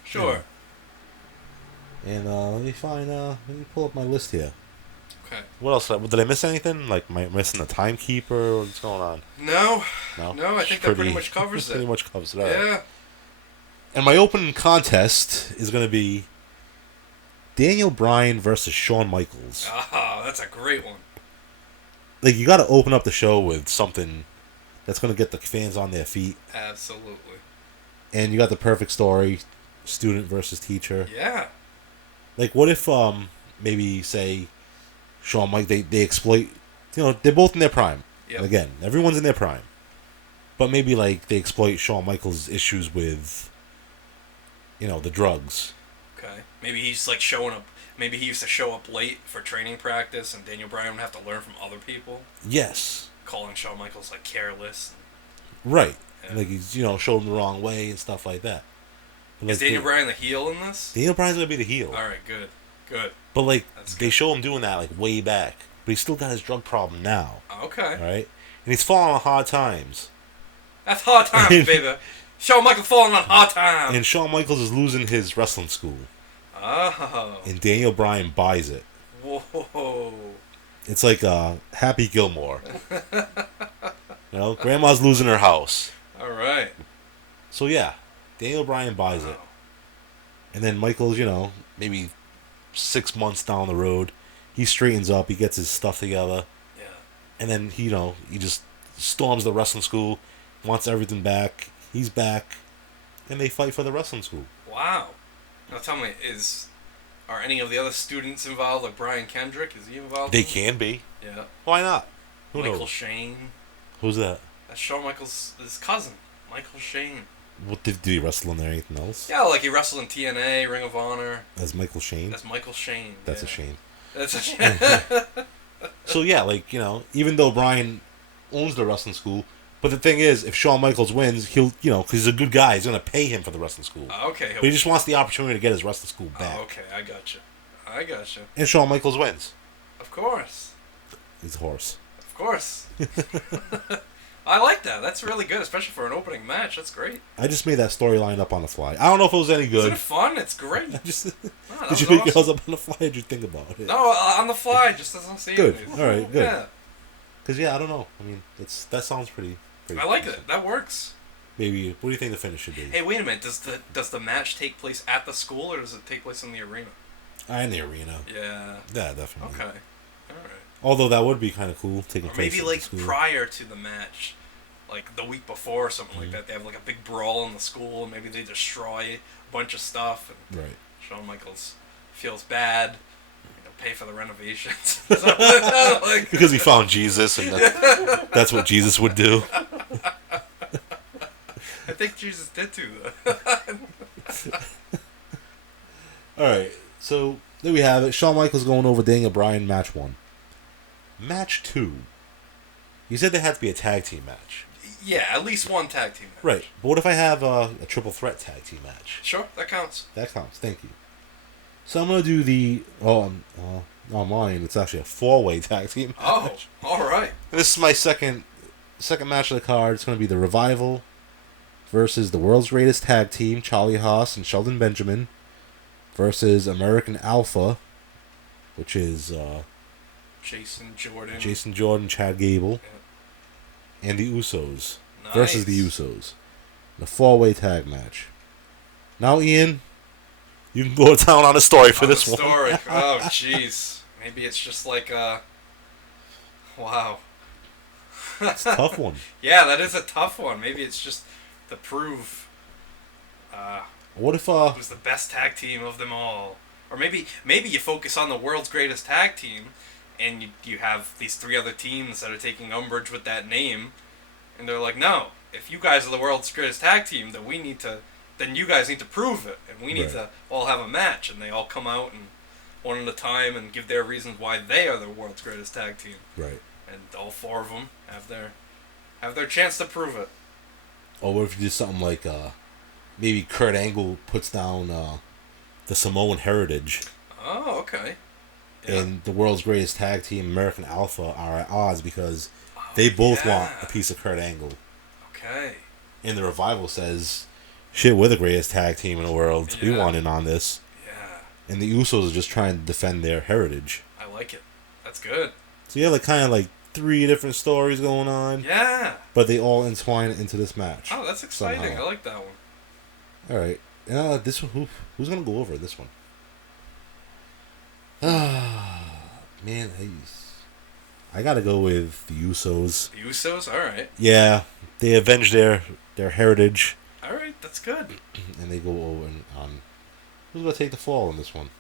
Sure. And let me pull up my list here. Okay. What else? Did I miss anything? Like, am I missing the Timekeeper? What's going on? No, I think that pretty much covers it. Pretty much covers it. All Yeah. right. And my opening contest is going to be Daniel Bryan versus Shawn Michaels. Ah, that's a great one. Like, you got to open up the show with something that's going to get the fans on their feet. Absolutely. And you got the perfect story, student versus teacher. Yeah. Like, what if, maybe, say, Shawn Mike, they exploit, they're both in their prime. Yep. Again, everyone's in their prime. But maybe, like, they exploit Shawn Michaels' issues with, the drugs. Okay. Maybe he's, like, showing up. Maybe he used to show up late for training practice, and Daniel Bryan would have to learn from other people. Yes. Calling Shawn Michaels, like, careless. Right. Yeah. Like, he's, showed him the wrong way and stuff like that. But, Is Daniel Bryan the heel in this? Daniel Bryan's going to be the heel. All right, good. Good. But, like, That's they good. show him doing that, like, way back. But he's still got his drug problem now. Okay. All right? And he's falling on hard times. That's hard times, baby. Shawn Michaels falling on hard times. And Shawn Michaels is losing his wrestling school. Oh. And Daniel Bryan buys it. Whoa. It's like Happy Gilmore. Grandma's losing her house. All right. So, yeah, Daniel Bryan buys it. And then Michaels, maybe 6 months down the road, he straightens up, he gets his stuff together. Yeah. And then, he just storms the wrestling school, wants everything back. He's back. And they fight for the wrestling school. Wow. Now tell me, are any of the other students involved, like Brian Kendrick? Is he involved? They can be. Yeah. Why not? Who Michael knows? Shane. Who's that? That's Shawn Michaels' his cousin, Michael Shane. What did he wrestle in there? Anything else? Yeah, like he wrestled in TNA, Ring of Honor. As Michael Shane? That's Michael Shane. That's yeah. a shame. That's a shame. So, yeah, like, even though Bryan owns the wrestling school, but the thing is, if Shawn Michaels wins, he'll, because he's a good guy, he's going to pay him for the wrestling school. Okay. But he just wants the opportunity to get his wrestling school back. Okay, I gotcha. And Shawn Michaels wins. Of course. He's a horse. Of course. I like that. That's really good, especially for an opening match. That's great. I just made that storyline up on the fly. I don't know if it was any good. Isn't it fun? It's great. Did you make yours up on the fly? Or did you think about it? No, on the fly, just as I'm seeing Good. it. All right, good. Yeah. Because, I don't know. I mean, that sounds pretty I like it. That works. Maybe, what do you think the finish should be? Hey, wait a minute. Does the match take place at the school, or does it take place in the arena? In the arena. Yeah. Yeah, definitely. Okay. All right. Although that would be kind of cool, taking Or place maybe at like the school. prior to the match, like the week before or something like that. They have like a big brawl in the school, and maybe they destroy a bunch of stuff. And Right. Shawn Michaels feels bad. Pay for the renovations. Like, because he found Jesus, and that's what Jesus would do. I think Jesus did too, though. Alright, so there we have it. Shawn Michaels going over Daniel Bryan, match 1. Match 2. You said there had to be a tag team match. Yeah, at least one tag team match. Right, but what if I have a triple threat tag team match? Sure, that counts. That counts, thank you. So I'm going to do the... online, it's actually a 4-way tag team match. Oh, alright. This is my second match of the card. It's going to be the Revival versus the World's Greatest Tag Team, Charlie Haas and Sheldon Benjamin, versus American Alpha, which is Jason Jordan, Chad Gable, and the Usos versus the Usos. The 4-way tag match. Now, Ian, you can go to town on a story for this one. Oh, jeez. Maybe it's just like wow. It's a tough one. Yeah, that is a tough one. Maybe it's just to prove what if who's the best tag team of them all. Or maybe you focus on the world's greatest tag team, and you have these 3 other teams that are taking umbrage with that name, and they're like, no, if you guys are the world's greatest tag team, then you guys need to prove it, and we need to all have a match, and they all come out and one at a time and give their reasons why they are the world's greatest tag team. Right. And all 4 of them have their chance to prove it. Or what if you did something like maybe Kurt Angle puts down the Samoan Heritage. Oh, okay. Yeah. And the world's greatest tag team, American Alpha, are at odds because they both want a piece of Kurt Angle. Okay. And the Revival says, shit, we're the greatest tag team in the world. Yeah. We want in on this. Yeah. And the Usos are just trying to defend their heritage. I like it. That's good. So you have kind of 3 different stories going on. Yeah. But they all entwine into this match. Oh, that's exciting. Somehow. I like that one. All right. This one, who's gonna go over this one? Man, I gotta go with the Usos. The Usos, all right. Yeah, they avenge their heritage. All right, that's good. And they go over on. Who's gonna take the fall in this one?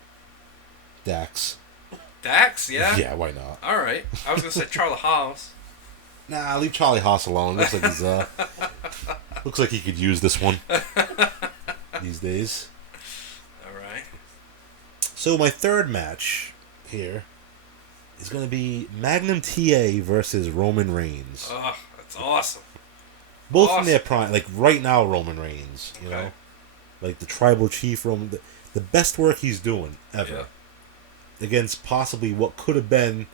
Dax. Dax, yeah. Yeah, why not? All right. I was gonna say Charlie Haas. Nah, leave Charlie Haas alone. Looks like he's looks like he could use this one these days. All right. So my third match here is going to be Magnum Ta versus Roman Reigns. Oh, that's awesome. Both in their prime, right now Roman Reigns, you Okay. know, the tribal chief Roman, the best work he's doing ever against possibly what could have been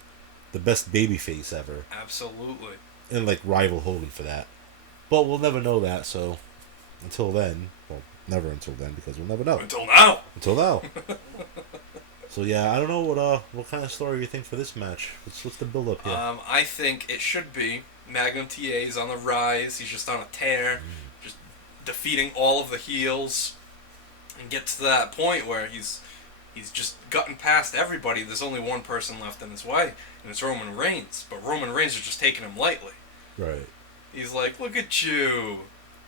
the best babyface ever. Absolutely. And rival Hogan for that. But we'll never know that, so until then, well, never until then, because we'll never know. Until now. Until now. So yeah, I don't know what kind of story you think for this match. What's the build up here? I think it should be Magnum Ta is on the rise. He's just on a tear, just defeating all of the heels, and gets to that point where he's just gotten past everybody. There's only one person left in his way, and it's Roman Reigns. But Roman Reigns is just taking him lightly. Right. He's like, look at you.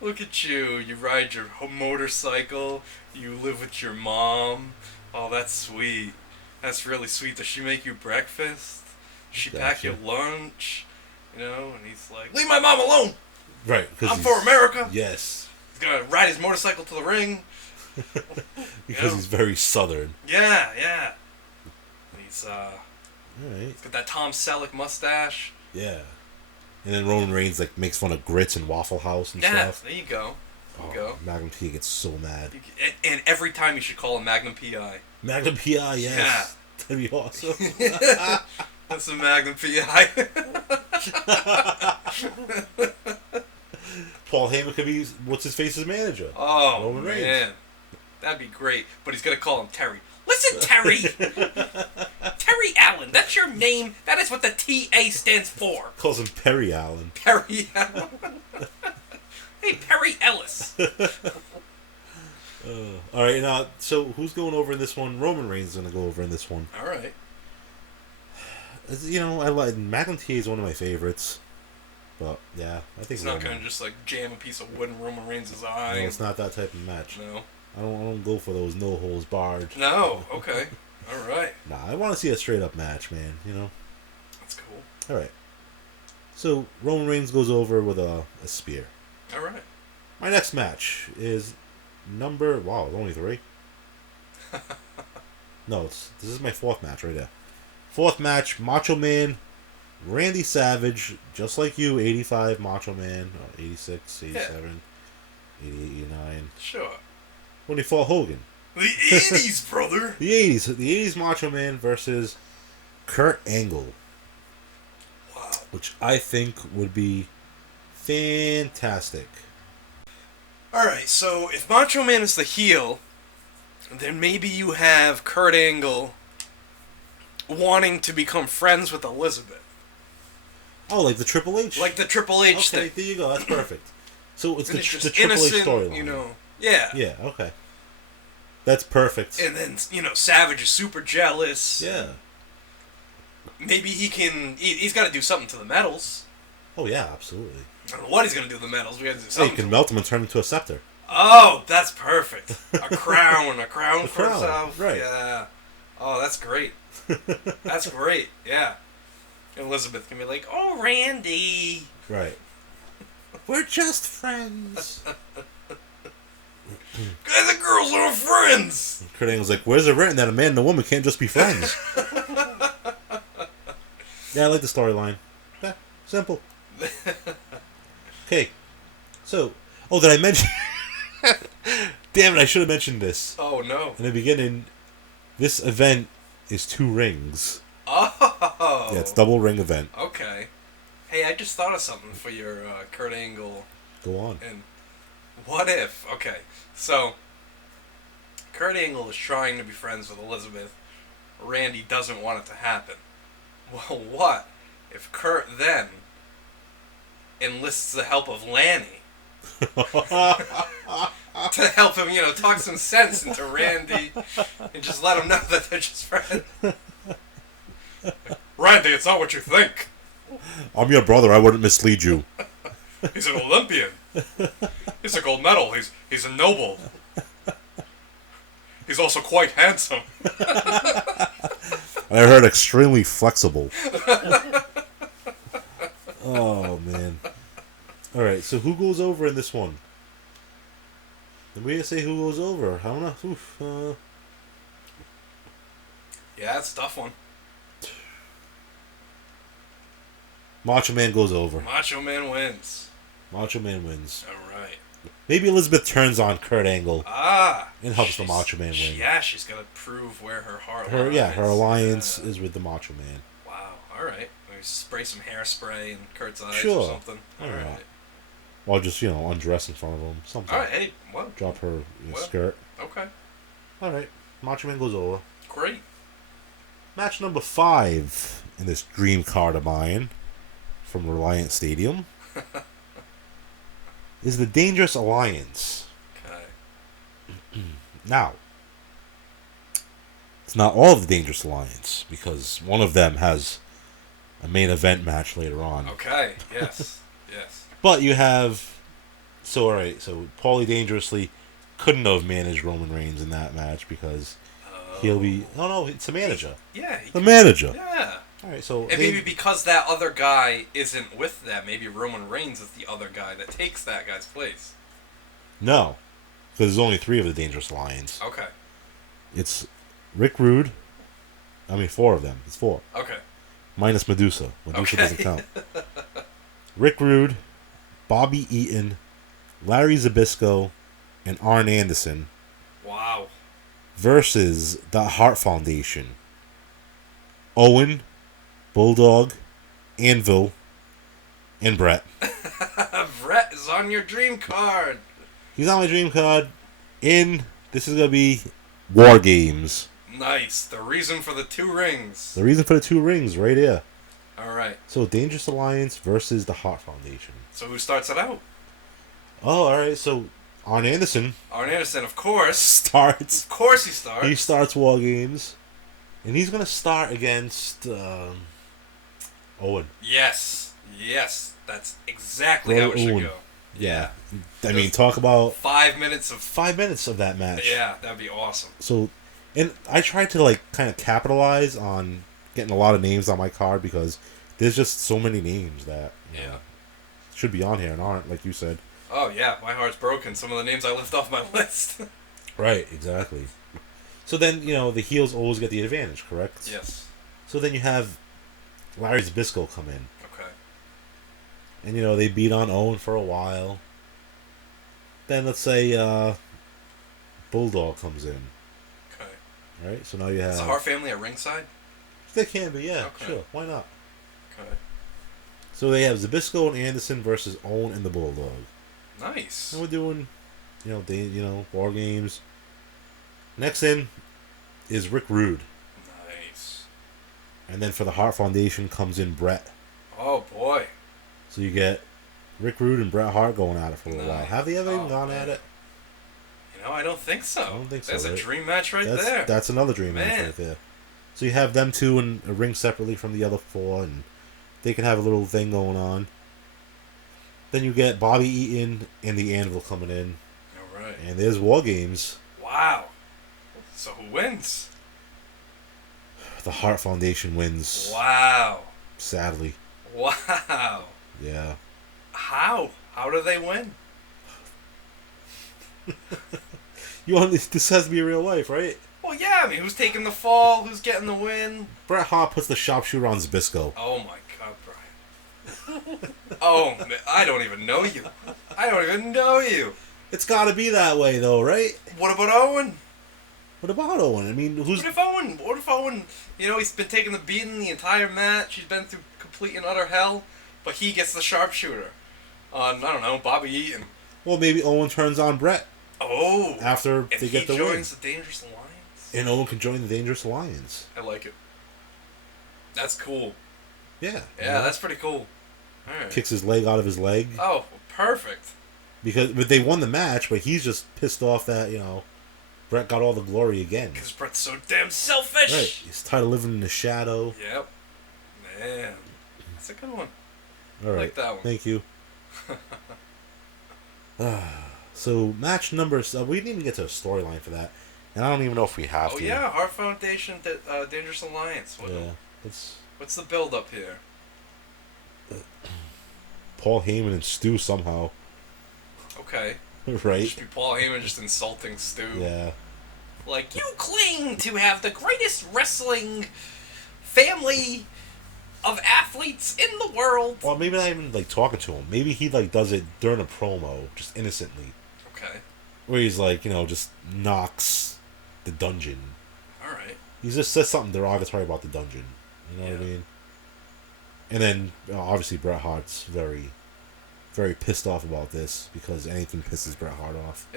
Look at you. You ride your motorcycle. You live with your mom. Oh, that's sweet. That's really sweet. Does she make you breakfast? Does she pack your lunch? You know, and he's like, leave my mom alone. Right. I'm for America. Yes. He's going to ride his motorcycle to the ring. Because he's very southern. Yeah. He's, Alright. he's got that Tom Selleck mustache. Yeah. And then Roman Reigns makes fun of grits and Waffle House and stuff. There you go. Magnum P gets so mad. And every time you should call him Magnum PI. Magnum PI, yes. Yeah. That'd be awesome. That's a Magnum PI. Paul Heyman could be what's his face's manager. Oh, Roman Reigns. Man. That'd be great. But he's going to call him Terry. Listen, Terry. Terry Allen. That's your name. That is what the TA stands for. Calls him Perry Allen. Perry Allen. Hey, Perry Ellis. All right, now, so who's going over in this one? Roman Reigns is going to go over in this one. All right. You know, I like Magnum TA is one of my favorites. But yeah, I think it's not going to just jam a piece of wood in Roman Reigns' eye. No, it's not that type of match. No. I don't go for those no holes barred. No. Okay. All right. Nah, I want to see a straight up match, man. That's cool. All right. So Roman Reigns goes over with a spear. All right. My next match is wow, only 3. No, this is my 4th match right there. 4th match, Macho Man, Randy Savage, just like you, 85 Macho Man, 86, 87, 88, 89. Sure. When he fought Hogan. The 80s, brother. The 80s Macho Man versus Kurt Angle. Wow. Which I think would be fantastic. Alright, so if Macho Man is the heel, then maybe you have Kurt Angle wanting to become friends with Elizabeth. Oh, like the Triple H? Like the Triple H okay, thing. there you go. That's perfect. So it's And the just Triple H innocent, storyline. Yeah. Yeah, okay. That's perfect. And then, Savage is super jealous. Yeah. Maybe he's got to do something to the medals. Oh, yeah, absolutely. I don't know what he's going to do to the medals. We got to do Hey, something. you can melt them and turn them into a scepter. Oh, that's perfect. A crown for crown, himself. right. Yeah. Oh, that's great. That's great. Yeah. Elizabeth can be like, "Oh, Randy." Right. We're just friends. Guys and girls are friends. Kurt Angle's like, where's it written that a man and a woman can't just be friends? Yeah, I like the storyline. Yeah, simple. Okay. So, did I mention... Damn it, I should have mentioned this. Oh, no. In the beginning, this event is 2 rings. Oh. Yeah, it's double ring event. Okay. Hey, I just thought of something for your Kurt Angle. Go on. And what if... Okay, so... Kurt Angle is trying to be friends with Elizabeth. Randy doesn't want it to happen. Well, what if Kurt then enlists the help of Lanny to help him, talk some sense into Randy and just let him know that they're just friends? Randy, it's not what you think. I'm your brother, I wouldn't mislead you. He's an Olympian. He's a gold medal. He's a noble. He's also quite handsome. I heard extremely flexible. Oh, man. Alright, so who goes over in this one? Did we say who goes over? I don't know. Oof, Yeah, that's a tough one. Macho Man goes over. Macho Man wins. Macho Man wins. Alright. Maybe Elizabeth turns on Kurt Angle and helps the she's- Macho Man win. Yeah, she's got to prove where her heart Her lies. alliance is with the Macho Man. Wow, alright. Maybe spray some hairspray in Kurt's eyes Sure. or something. Why not? Alright. Or just, undress in front of him. Something. Alright, hey, well, Drop her Well. skirt. okay. Alright. Macho Man goes over. Great. Match number 5 in this dream card of mine from Reliant Stadium is the Dangerous Alliance. Okay. Now, it's not all of the Dangerous Alliance because one of them has a main event match later on. Okay, yes. Yes. But you have... So, alright, so Paulie Dangerously couldn't have managed Roman Reigns in that match because he'll be... Oh, no, it's the manager. Yeah. The manager. Yeah. Alright, so... And maybe because that other guy isn't with them, maybe Roman Reigns is the other guy that takes that guy's place. No. Because there's only 3 of the Dangerous Alliance. Okay. It's Rick Rude. 4 of them. It's 4. Okay. Minus Medusa. Medusa Okay. doesn't count. Rick Rude, Bobby Eaton, Larry Zbyszko, and Arn Anderson Wow. versus the Hart Foundation. Owen, Bulldog, Anvil, and Brett. Brett is on your dream card. He's on my dream card. This is going to be War Games. Nice. The reason for the 2 rings. The reason for the 2 rings right here. Alright. So, Dangerous Alliance versus the Hart Foundation. So who starts it out? Oh, alright. So, Arn Anderson Arn Anderson, of course. starts. Of course he starts. He starts War Games. And he's going to start against Owen. Yes. Yes. That's exactly Brother how it should Owen. go. Yeah. I mean, talk about 5 minutes of 5 minutes of that match. Yeah, that'd be awesome. So, and I tried to like kind of capitalize on getting a lot of names on my card because there's just so many names that should be on here and aren't, like you said. Oh yeah, my heart's broken. Some of the names I left off my list. Right, exactly. So then, the heels always get the advantage, correct? Yes. So then you have Larry Zbyszko come in. Okay. And, they beat on Owen for a while. Then let's say Bulldog comes in. Okay. Right? So now you have... Is the Hart family at ringside? They can be, yeah. Okay. Sure, why not? Okay. So they have Zbyszko and Anderson versus Owen and the Bulldog. Nice. And we're doing, war games. Next in is Rick Rude. Nice. And then for the Hart Foundation comes in Bret. Oh boy. So you get Rick Rude and Bret Hart going at it for a little while. Have they ever even gone at it? I don't think so. I don't think so. That's right? a dream match there. That's another dream match right there. So you have them two in a ring separately from the other four, and they can have a little thing going on. Then you get Bobby Eaton and the Anvil coming in. All right. And there's War Games. Wow. So who wins? The Hart Foundation wins. Wow. Sadly. Wow. Yeah. How? How do they win? This has to be real life, right? Well, yeah. I mean, who's taking the fall? Who's getting the win? Bret Hart puts the sharpshooter on Zbyszko. Oh my God, Bryan. Oh, man, I don't even know you. I don't even know you. It's got to be that way, though, right? What about Owen? What about Owen? I mean, What if Owen, he's been taking the beating the entire match. He's been through complete and utter hell, but he gets the sharpshooter on, I don't know, Bobby Eaton. Well, maybe Owen turns on Bret. Oh. After they get the win. And he joins the Dangerous Alliance. And Owen can join the Dangerous Alliance. I like it. That's cool. Yeah. Yeah, that's pretty cool. All right. Kicks his leg out of his leg. Oh, perfect. But they won the match, but he's just pissed off that, Bret got all the glory again. Because Bret's so damn selfish. Right. He's tired of living in the shadow. Yep. Man. That's a good one. All right. I like that one. Thank you. So, match numbers. We didn't even get to a storyline for that. And I don't even know if we have to. Oh, yeah. Hart Foundation, Dangerous Alliance. What's the build up here? Paul Heyman and Stu somehow. Okay. Right? Should be Paul Heyman just insulting Stu. Yeah. Like, you claim to have the greatest wrestling family of athletes in the world. Well, maybe not even, talking to him. Maybe he, does it during a promo, just innocently. Okay. Where he's, just knocks the dungeon. Alright. He just says something derogatory about the dungeon. You know what I mean? And then, obviously, Bret Hart's very, very pissed off about this because anything pisses Bret Hart off.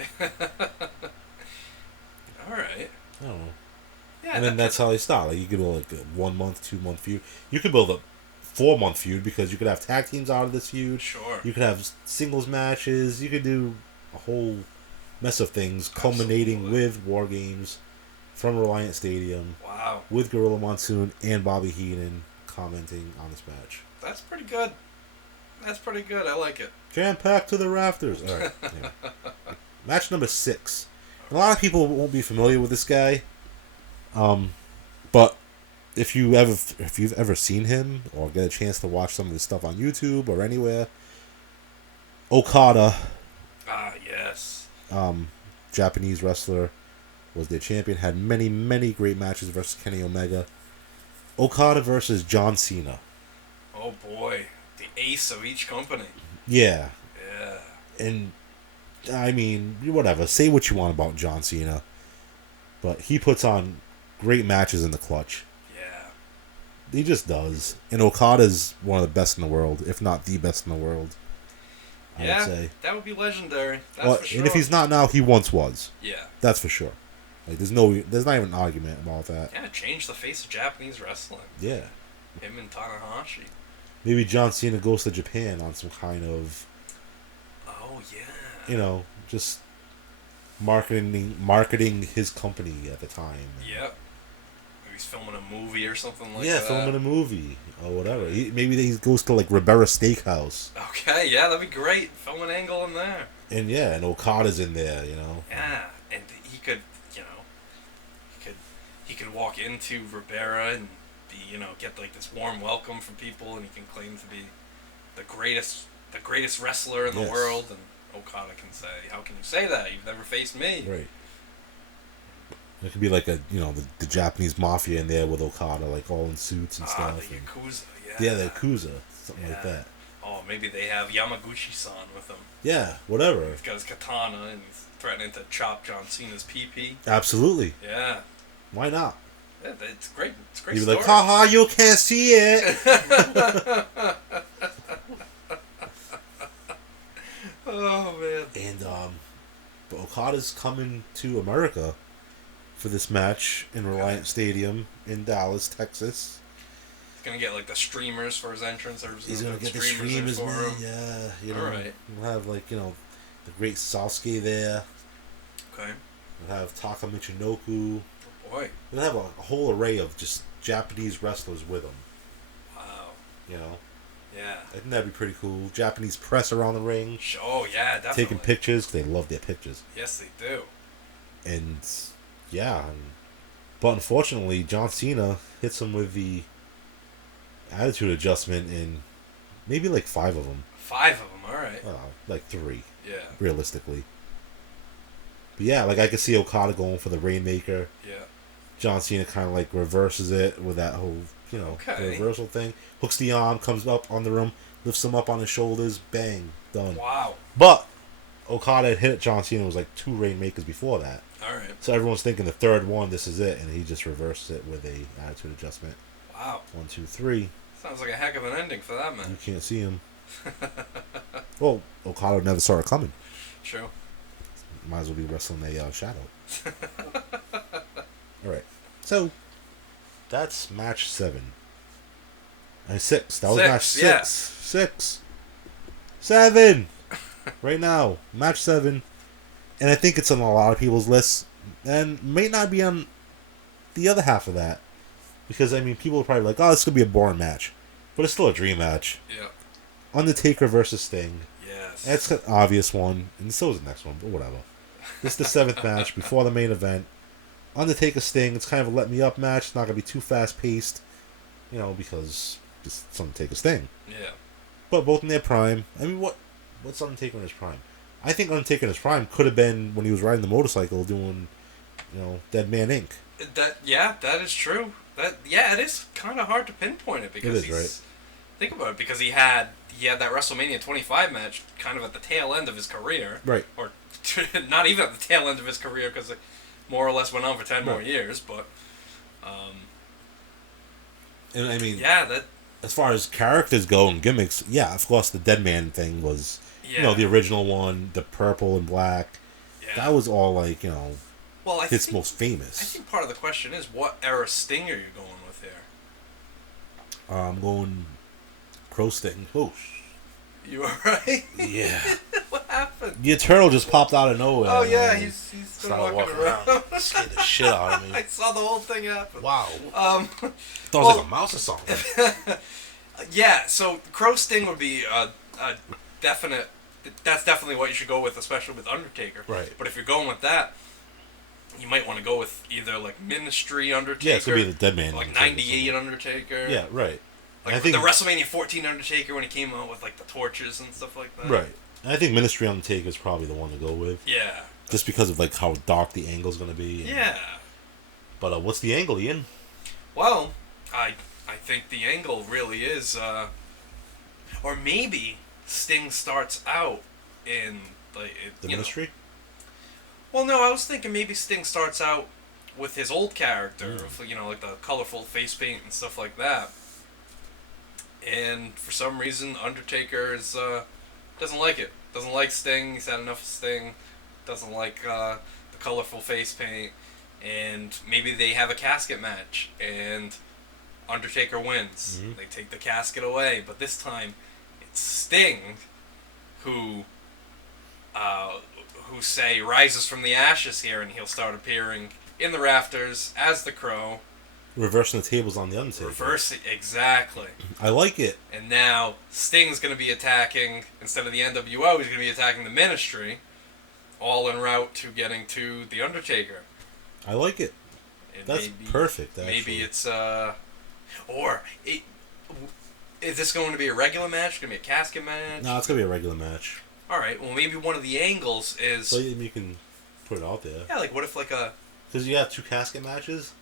Alright. I don't know. Yeah, and then that's how they start. You could build, a 1 month, 2 month feud. You could build a 4 month feud because you could have tag teams out of this feud. Sure. You could have singles matches. You could do a whole mess of things culminating with War Games from Reliant Stadium. Wow. With Gorilla Monsoon and Bobby Heenan commenting on this match. That's pretty good. That's pretty good. I like it. Jam-packed to the rafters. All right. Anyway. Match number 6. A lot of people won't be familiar with this guy. But if you've ever seen him or get a chance to watch some of his stuff on YouTube or anywhere, Okada. Ah, yes. Japanese wrestler, was their champion, had many, many great matches versus Kenny Omega. Okada versus John Cena. Oh boy. The ace of each company. Yeah. Yeah. And, I mean, whatever. Say what you want about John Cena. But he puts on great matches in the clutch. Yeah. He just does. And Okada's one of the best in the world, if not the best in the world. I would say. That would be legendary. That's for sure. And if he's not now, he once was. Yeah. That's for sure. There's not even an argument about that. Yeah, change the face of Japanese wrestling. Yeah. Him and Tanahashi. Maybe John Cena goes to Japan on some kind of... Oh, yeah. Just marketing his company at the time. Yep. he's filming a movie or something like that. Yeah, filming a movie or whatever. Maybe he goes to like Ribera Steakhouse. Okay, yeah, that'd be great. Film an angle in there. And yeah, and Okada's in there, Yeah, and he could, he could walk into Ribera and be, get like this warm welcome from people, and he can claim to be the greatest wrestler in the world, and Okada can say, "How can you say that? You've never faced me." Right. It could be like the Japanese mafia in there with Okada, like all in suits and stuff. The Yakuza, Yeah, the Yakuza, something like that. Oh, maybe they have Yamaguchi-san with him. Yeah, whatever. He's got his katana and he's threatening to chop John Cena's pee-pee. Absolutely. Yeah. Why not? Yeah, it's great. It's a great You'd be story. like, haha, you can't see it. Oh, man. And, but Okada's coming to America for this match in Reliant Stadium in Dallas, Texas. He's going to get, like, the streamers for his entrance. He's going to get the streamers, man. Yeah, All right. We'll have, like, the great Sasuke there. Okay. We'll have Taka Michinoku. Oh, boy. We'll have a whole array of just Japanese wrestlers with him. Wow. Yeah. I think that'd be pretty cool. Japanese press around the ring. Oh, yeah, definitely. Taking pictures, 'cause they love their pictures. Yes, they do. And, yeah. But unfortunately, John Cena hits him with the attitude adjustment in maybe like 5 of them. 5 of them, all right. Like 3. Yeah. Realistically. But yeah, like I could see Okada going for the Rainmaker. Yeah. John Cena kind of like reverses it with that whole, the reversal thing. Hooks the arm, comes up on the rim, lifts him up on his shoulders, bang, done. Wow. But Okada had hit John Cena, was like 2 Rainmakers before that. All right. So everyone's thinking the third one, this is it, and he just reverses it with a attitude adjustment. Wow. 1, 2, 3. Sounds like a heck of an ending for that man. You can't see him. Well, Okada never saw it coming. True. Might as well be wrestling a shadow. Alright. So, that's match 7. 6. That was match 6. Yeah. 6. 7! Right now. Match 7. And I think it's on a lot of people's lists. And may not be on the other half of that. Because, people are probably like, oh, this could be a boring match. But it's still a dream match. Yeah. Undertaker versus Sting. Yes. That's an obvious one. And so is the next one, but whatever. This is the 7th match before the main event. Undertaker Sting, it's kind of a let me up match. It's not going to be too fast paced. Because it's Undertaker Sting. Yeah. But both in their prime. What's Undertaker in his prime? I think Undertaker in his prime could have been when he was riding the motorcycle doing, Dead Man Inc. That is true. It is kind of hard to pinpoint it because it is, right? Think about it, because he had that WrestleMania 25 match kind of at the tail end of his career. Right. Or not even at the tail end of his career, because it more or less went on for 10 more years, but... And that... As far as characters go and gimmicks, of course the Dead Man thing was, the original one, the purple and black. Yeah. That was all like, his most famous. I think part of the question is, what era Sting are you going with here? I'm going Crow Sting. Oh. You alright? Yeah. What happened? The Eternal just popped out of nowhere. Oh yeah, he's been walking around. Scared the shit out of me. I saw the whole thing happen. Wow. I thought it was like a mouse or something. So Crow Sting would be a definite. That's definitely what you should go with, especially with Undertaker. Right. But if you're going with that, you might want to go with either like Ministry Undertaker. Yeah, it's gonna be the Dead Man. Like '98 Undertaker. Yeah, right. Like I think the WrestleMania 14 Undertaker when he came out with like the torches and stuff like that. Right. And I think Ministry Undertaker is probably the one to go with. Yeah. Just because of like how dark the angle's gonna be. Yeah. But what's the angle, Ian? Well, I think the angle really is, or maybe Sting starts out in like the Ministry. Well, no, I was thinking maybe Sting starts out with his old character, like the colorful face paint and stuff like that. And for some reason, Undertaker doesn't like it. Doesn't like Sting. He's had enough of Sting. Doesn't like the colorful face paint. And maybe they have a casket match, and Undertaker wins. Mm-hmm. They take the casket away, but this time it's Sting who rises from the ashes here, and he'll start appearing in the rafters as the Crow, reversing the tables on the Undertaker. Reversing, exactly. I like it. And now Sting's going to be attacking, instead of the NWO, he's going to be attacking the Ministry, all en route to getting to the Undertaker. I like it. And That's perfect, actually. Maybe it's, is this going to be a regular match? Going to be a casket match? No, it's going to be a regular match. Alright, well maybe one of the angles is... So you can put it out there. Yeah, like what if like a... Because you have 2 casket matches?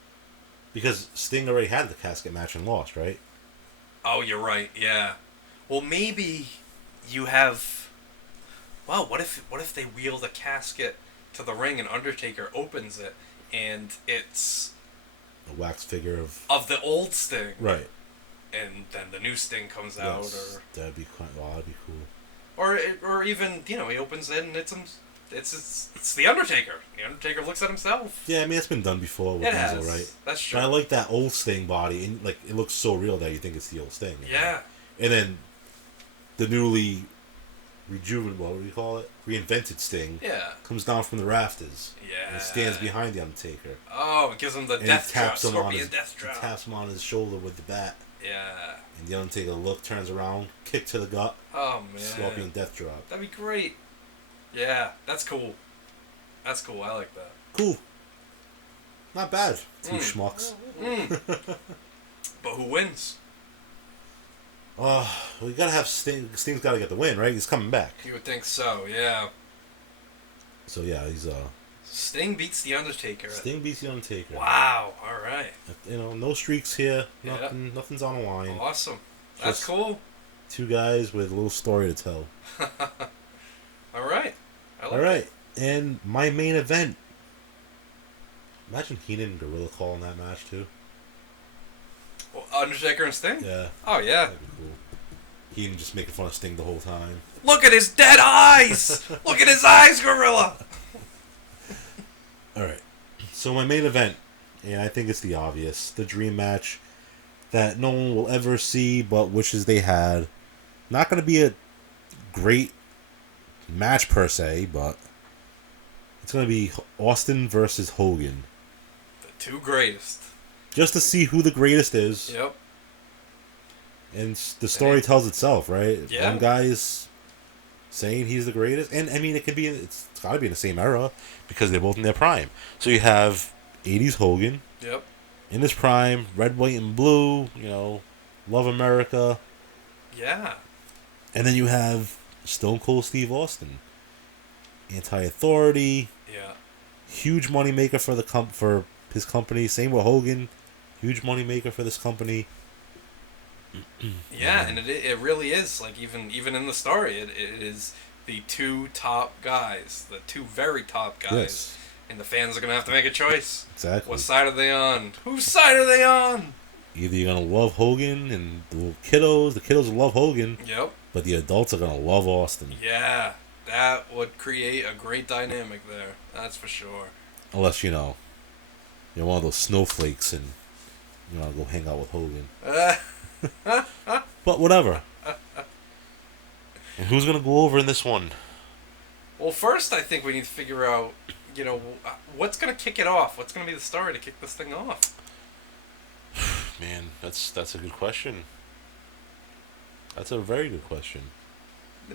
Because Sting already had the casket match and lost, right? Oh, you're right, yeah. Well, maybe you have... Well, what if they wheel the casket to the ring and Undertaker opens it and it's... A wax figure of the old Sting. Right. And then the new Sting comes out, or... That'd be quite... Oh, that'd be cool. Or even, he opens it and it's the Undertaker. The Undertaker looks at himself. Yeah, I mean, it's been done before with Diesel, right? That's true. But I like that old Sting body, and like it looks so real that you think it's the old Sting. Yeah. And then the newly reinvented Sting comes down from the rafters. Yeah. And stands behind the Undertaker. Oh, it gives him the death drop, Scorpion death drop. Taps him on his shoulder with the bat. Yeah. And the Undertaker turns around, kick to the gut. Oh, man. Scorpion death drop. That'd be great. Yeah, that's cool. That's cool. I like that. Cool. Not bad. 2 schmucks. But who wins? We gotta have Sting. Sting's gotta get the win, right? He's coming back. You would think so, yeah. So yeah, he's Sting beats the Undertaker. Sting beats the Undertaker. Wow. All right. No streaks here. Nothing's on the line. Awesome. That's Just cool. 2 guys with a little story to tell. All right. All right, and my main event. Imagine Heenan and Guerrero calling that match too. Well, Undertaker and Sting? Yeah. Oh, yeah. That'd be cool. Heenan just making fun of Sting the whole time. Look at his dead eyes! Look at his eyes, Gorilla! Alright. So my main event, and I think it's the obvious, the dream match that no one will ever see but wishes they had. Not going to be a great match per se, but it's going to be Austin versus Hogan. The 2 greatest. Just to see who the greatest is. Yep. And the story tells itself, right? Yeah. One guy's saying he's the greatest, and I mean it's got to be in the same era because they're both in their prime. So you have 80s Hogan. Yep. In his prime, red, white, and blue. Love America. Yeah. And then you have Stone Cold Steve Austin. Anti-authority. Yeah. Huge money maker for his company. Same with Hogan. Huge money maker for this company. Yeah, and it really is, like, even in the story, it is the 2 top guys, the 2 very top guys, Yes. and the fans are going to have to make a choice. Exactly. What side are they on? Whose side are they on? Either you're going to love Hogan and the little kiddos, will love Hogan, Yep. but the adults are going to love Austin. Yeah, that would create a great dynamic there, that's for sure. Unless, you're one of those snowflakes and you want to go hang out with Hogan. But whatever. And who's going to go over in this one? Well, first I think we need to figure out, what's going to kick it off? What's going to be the story to kick this thing off? Man, that's a good question. That's a very good question.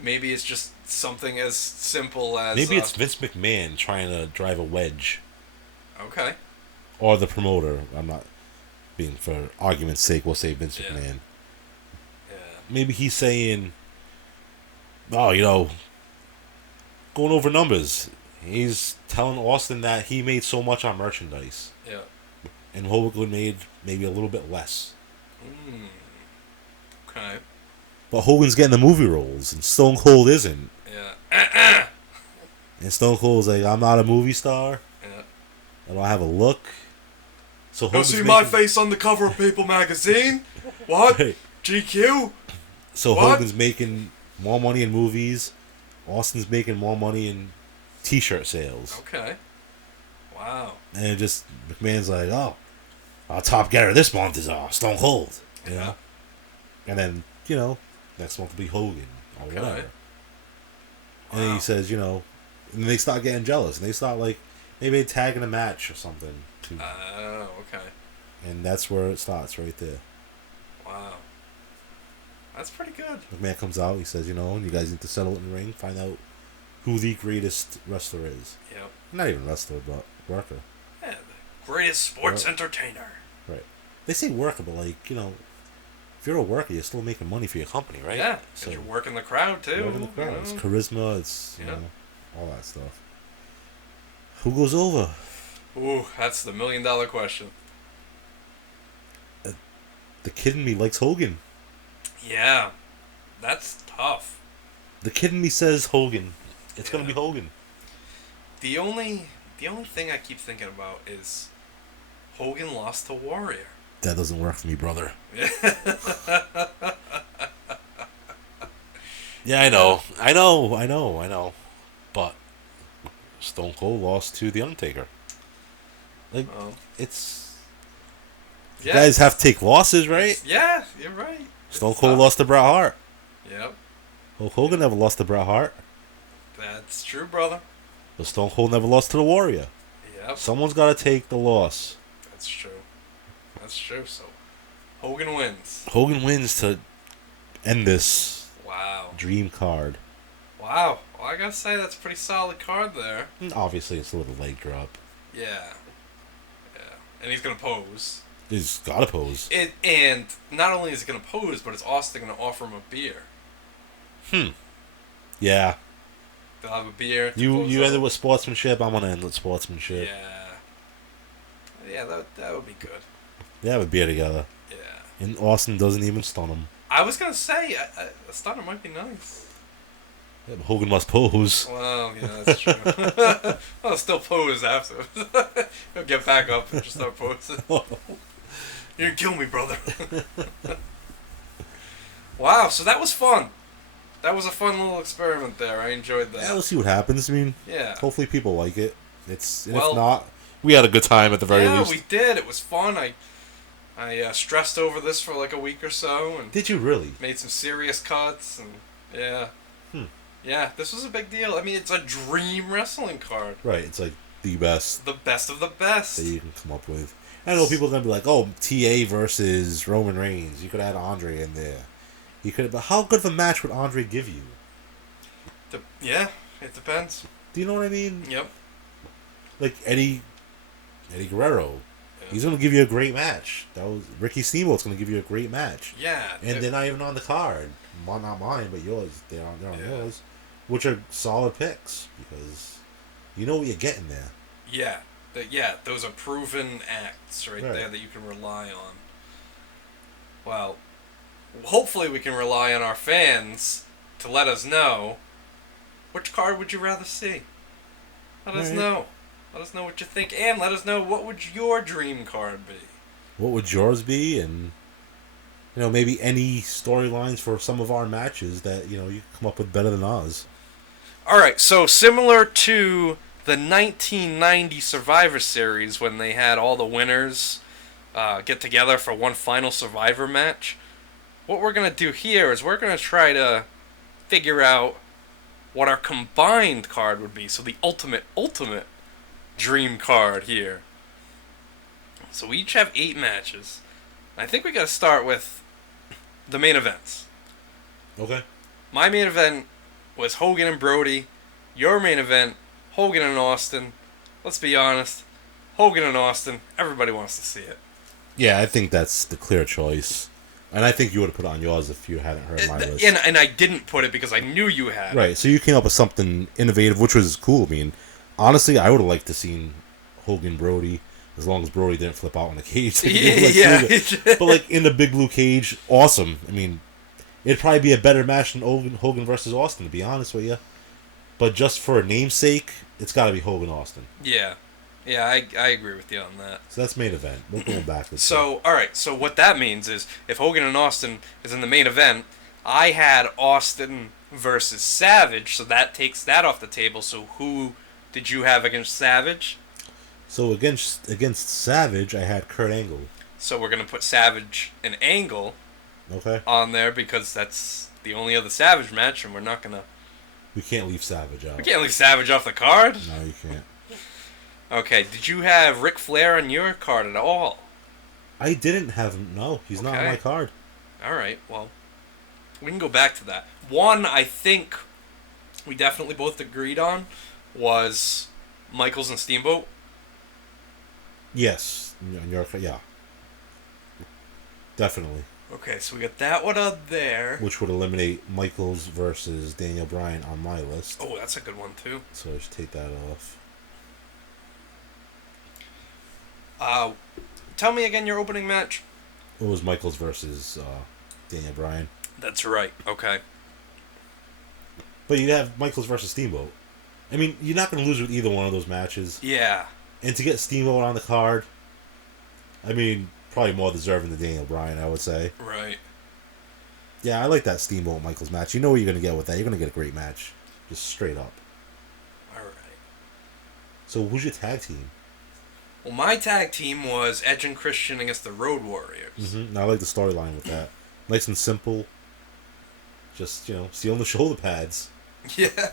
Maybe it's just something as simple as... Maybe it's Vince McMahon trying to drive a wedge. Okay. Or the promoter. I'm not being, for argument's sake, we'll say Vince McMahon. Yeah. Maybe he's saying, going over numbers. He's telling Austin that he made so much on merchandise. Yeah. And Hogan made maybe a little bit less. Okay. But Hogan's getting the movie roles, and Stone Cold isn't. Yeah. And Stone Cold's like, I'm not a movie star. Yeah. I don't have a look. So Go see my face on the cover of People magazine? What? Right. GQ? So What? Hogan's making more money in movies. Austin's making more money in T-shirt sales. Okay. Wow. And it just, McMahon's like, our top getter this month is Stone Cold. You know? And then, next month will be Hogan or whatever. And then he says, and they start getting jealous. And they start, maybe tagging a match or something. Oh, okay. And that's where it starts, right there. Wow. That's pretty good. McMahon comes out, he says, you guys need to settle it in the ring, find out who the greatest wrestler is. Yep. Not even wrestler, but worker. Yeah, the greatest sports entertainer. Right. They say worker, but if you're a worker, you're still making money for your company, right? Yeah, because you're working the crowd, too. Working the crowd. It's charisma, it's, all that stuff. Who goes over? Ooh, that's the $1 million question. The kid in me likes Hogan. Yeah, that's tough. The kid in me says Hogan. It's gonna be Hogan. The only thing I keep thinking about is Hogan lost to Warrior. That doesn't work for me, brother. Yeah, I know. But Stone Cold lost to The Undertaker. It's... You guys have to take losses, right? Yeah, you're right. Stone Cold lost to Bret Hart. Yep. Hulk Hogan never lost to Bret Hart. That's true, brother. But Stone Cold never lost to the Warrior. Yep. Someone's got to take the loss. That's true. So, Hogan wins. Hogan wins to end this Wow. dream card. Wow. Well, I gotta say, that's a pretty solid card there. Obviously, it's a little leg drop. Yeah. And he's gonna pose. He's got to pose. And not only is he gonna pose, but it's also gonna offer him a beer. Yeah. They'll have a beer. You ended with sportsmanship. I'm gonna end with sportsmanship. Yeah, that would be good. They have a beer together. Yeah. And Austin doesn't even stun him. I was gonna say a stunner might be nice. Yeah, but Hogan must pose. Well, yeah, that's true. I'll still pose after. He'll get back up and just start posing. You're gonna kill me, brother. Wow, so that was fun. That was a fun little experiment there. I enjoyed that. Yeah, we'll see what happens. I mean, hopefully people like it. If not, we had a good time at the very least. Yeah, we did. It was fun. I stressed over this for like a week or so. And did you really? Made some serious cuts. And yeah, this was a big deal. I mean, it's a dream wrestling card. Right, it's like the best. The best of the best. That you can come up with. I know people are going to be like, oh, TA versus Roman Reigns. You could add Andre in there. But how good of a match would Andre give you? Yeah, it depends. Do you know what I mean? Yep. Like Eddie Guerrero. Yeah. He's going to give you a great match. Ricky Steamboat's going to give you a great match. Yeah. And they're not even on the card. Well, not mine, but yours. They're on yours. Which are solid picks because you know what you're getting there. Yeah. Those are proven acts right there that you can rely on. Well, hopefully we can rely on our fans to let us know which card would you rather see. Let us know. Let us know what you think, and let us know what would your dream card be. What would yours be, and maybe any storylines for some of our matches that you come up with better than ours. All right, so similar to the 1990 Survivor Series when they had all the winners get together for one final Survivor match, what we're going to do here is we're going to try to figure out what our combined card would be. So the ultimate dream card here. So we each have 8 matches. I think we got to start with the main events. Okay. My main event was Hogan and Brody. Your main event, Hogan and Austin. Let's be honest, Hogan and Austin, everybody wants to see it. Yeah, I think that's the clear choice. And I think you would have put it on yours if you hadn't heard my list. And I didn't put it because I knew you had. Right, so you came up with something innovative, which was cool. I mean, honestly, I would have liked to seen Hogan Brody, as long as Brody didn't flip out in the cage. But in the big blue cage, awesome. I mean, it'd probably be a better match than Hogan versus Austin, to be honest with you. But just for a namesake, it's got to be Hogan Austin. Yeah. Yeah, I agree with you on that. So that's main event. We're going back. All right. So what that means is if Hogan and Austin is in the main event, I had Austin versus Savage, so that takes that off the table. So who did you have against Savage? So against Savage, I had Kurt Angle. So we're going to put Savage and Angle on there because that's the only other Savage match, and we're not going to... We can't leave Savage out. We can't leave Savage off the card? No, you can't. Okay, did you have Ric Flair on your card at all? I didn't have him. No, he's not on my card. All right, well, we can go back to that. One, I think we definitely both agreed on was Michaels and Steamboat. Yes, yeah, definitely. Okay, so we got that one on there. Which would eliminate Michaels versus Daniel Bryan on my list. Oh, that's a good one too. So I should take that off. Tell me again your opening match. It was Michaels versus Daniel Bryan. That's right. Okay. But you have Michaels versus Steamboat. I mean, you're not going to lose with either one of those matches. Yeah. And to get Steamboat on the card, I mean, probably more deserving than Daniel Bryan, I would say. Right. Yeah, I like that Steamboat Michaels match. You know what you're going to get with that. You're going to get a great match. Just straight up. All right. So who's your tag team? Well, my tag team was Edge and Christian against the Road Warriors. Mm-hmm. I like the storyline with that. Nice and simple. Just, stealing the shoulder pads. Yeah.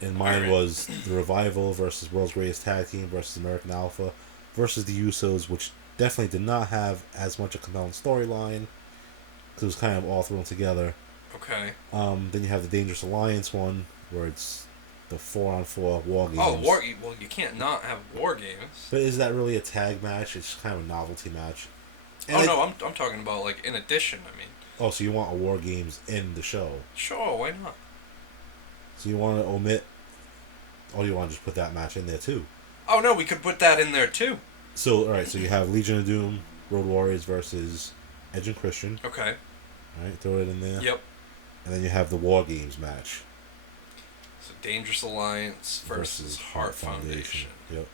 And mine was the Revival versus World's Greatest Tag Team versus American Alpha versus the Usos, which definitely did not have as much a compelling storyline because it was kind of all thrown together. Okay. Then you have the Dangerous Alliance one where it's the 4-on-4 War Games. Oh, well, you can't not have War Games. But is that really a tag match? It's kind of a novelty match. And I'm talking about, like, in addition, I mean. Oh, so you want a War Games in the show? Sure, why not? So you want to omit... Oh, you want to just put that match in there, too? Oh, no, we could put that in there, too. So, alright, so you have Legion of Doom, Road Warriors versus Edge and Christian. Okay. Alright, throw it in there. Yep. And then you have the War Games match. So Dangerous Alliance versus Heart Foundation. Yep.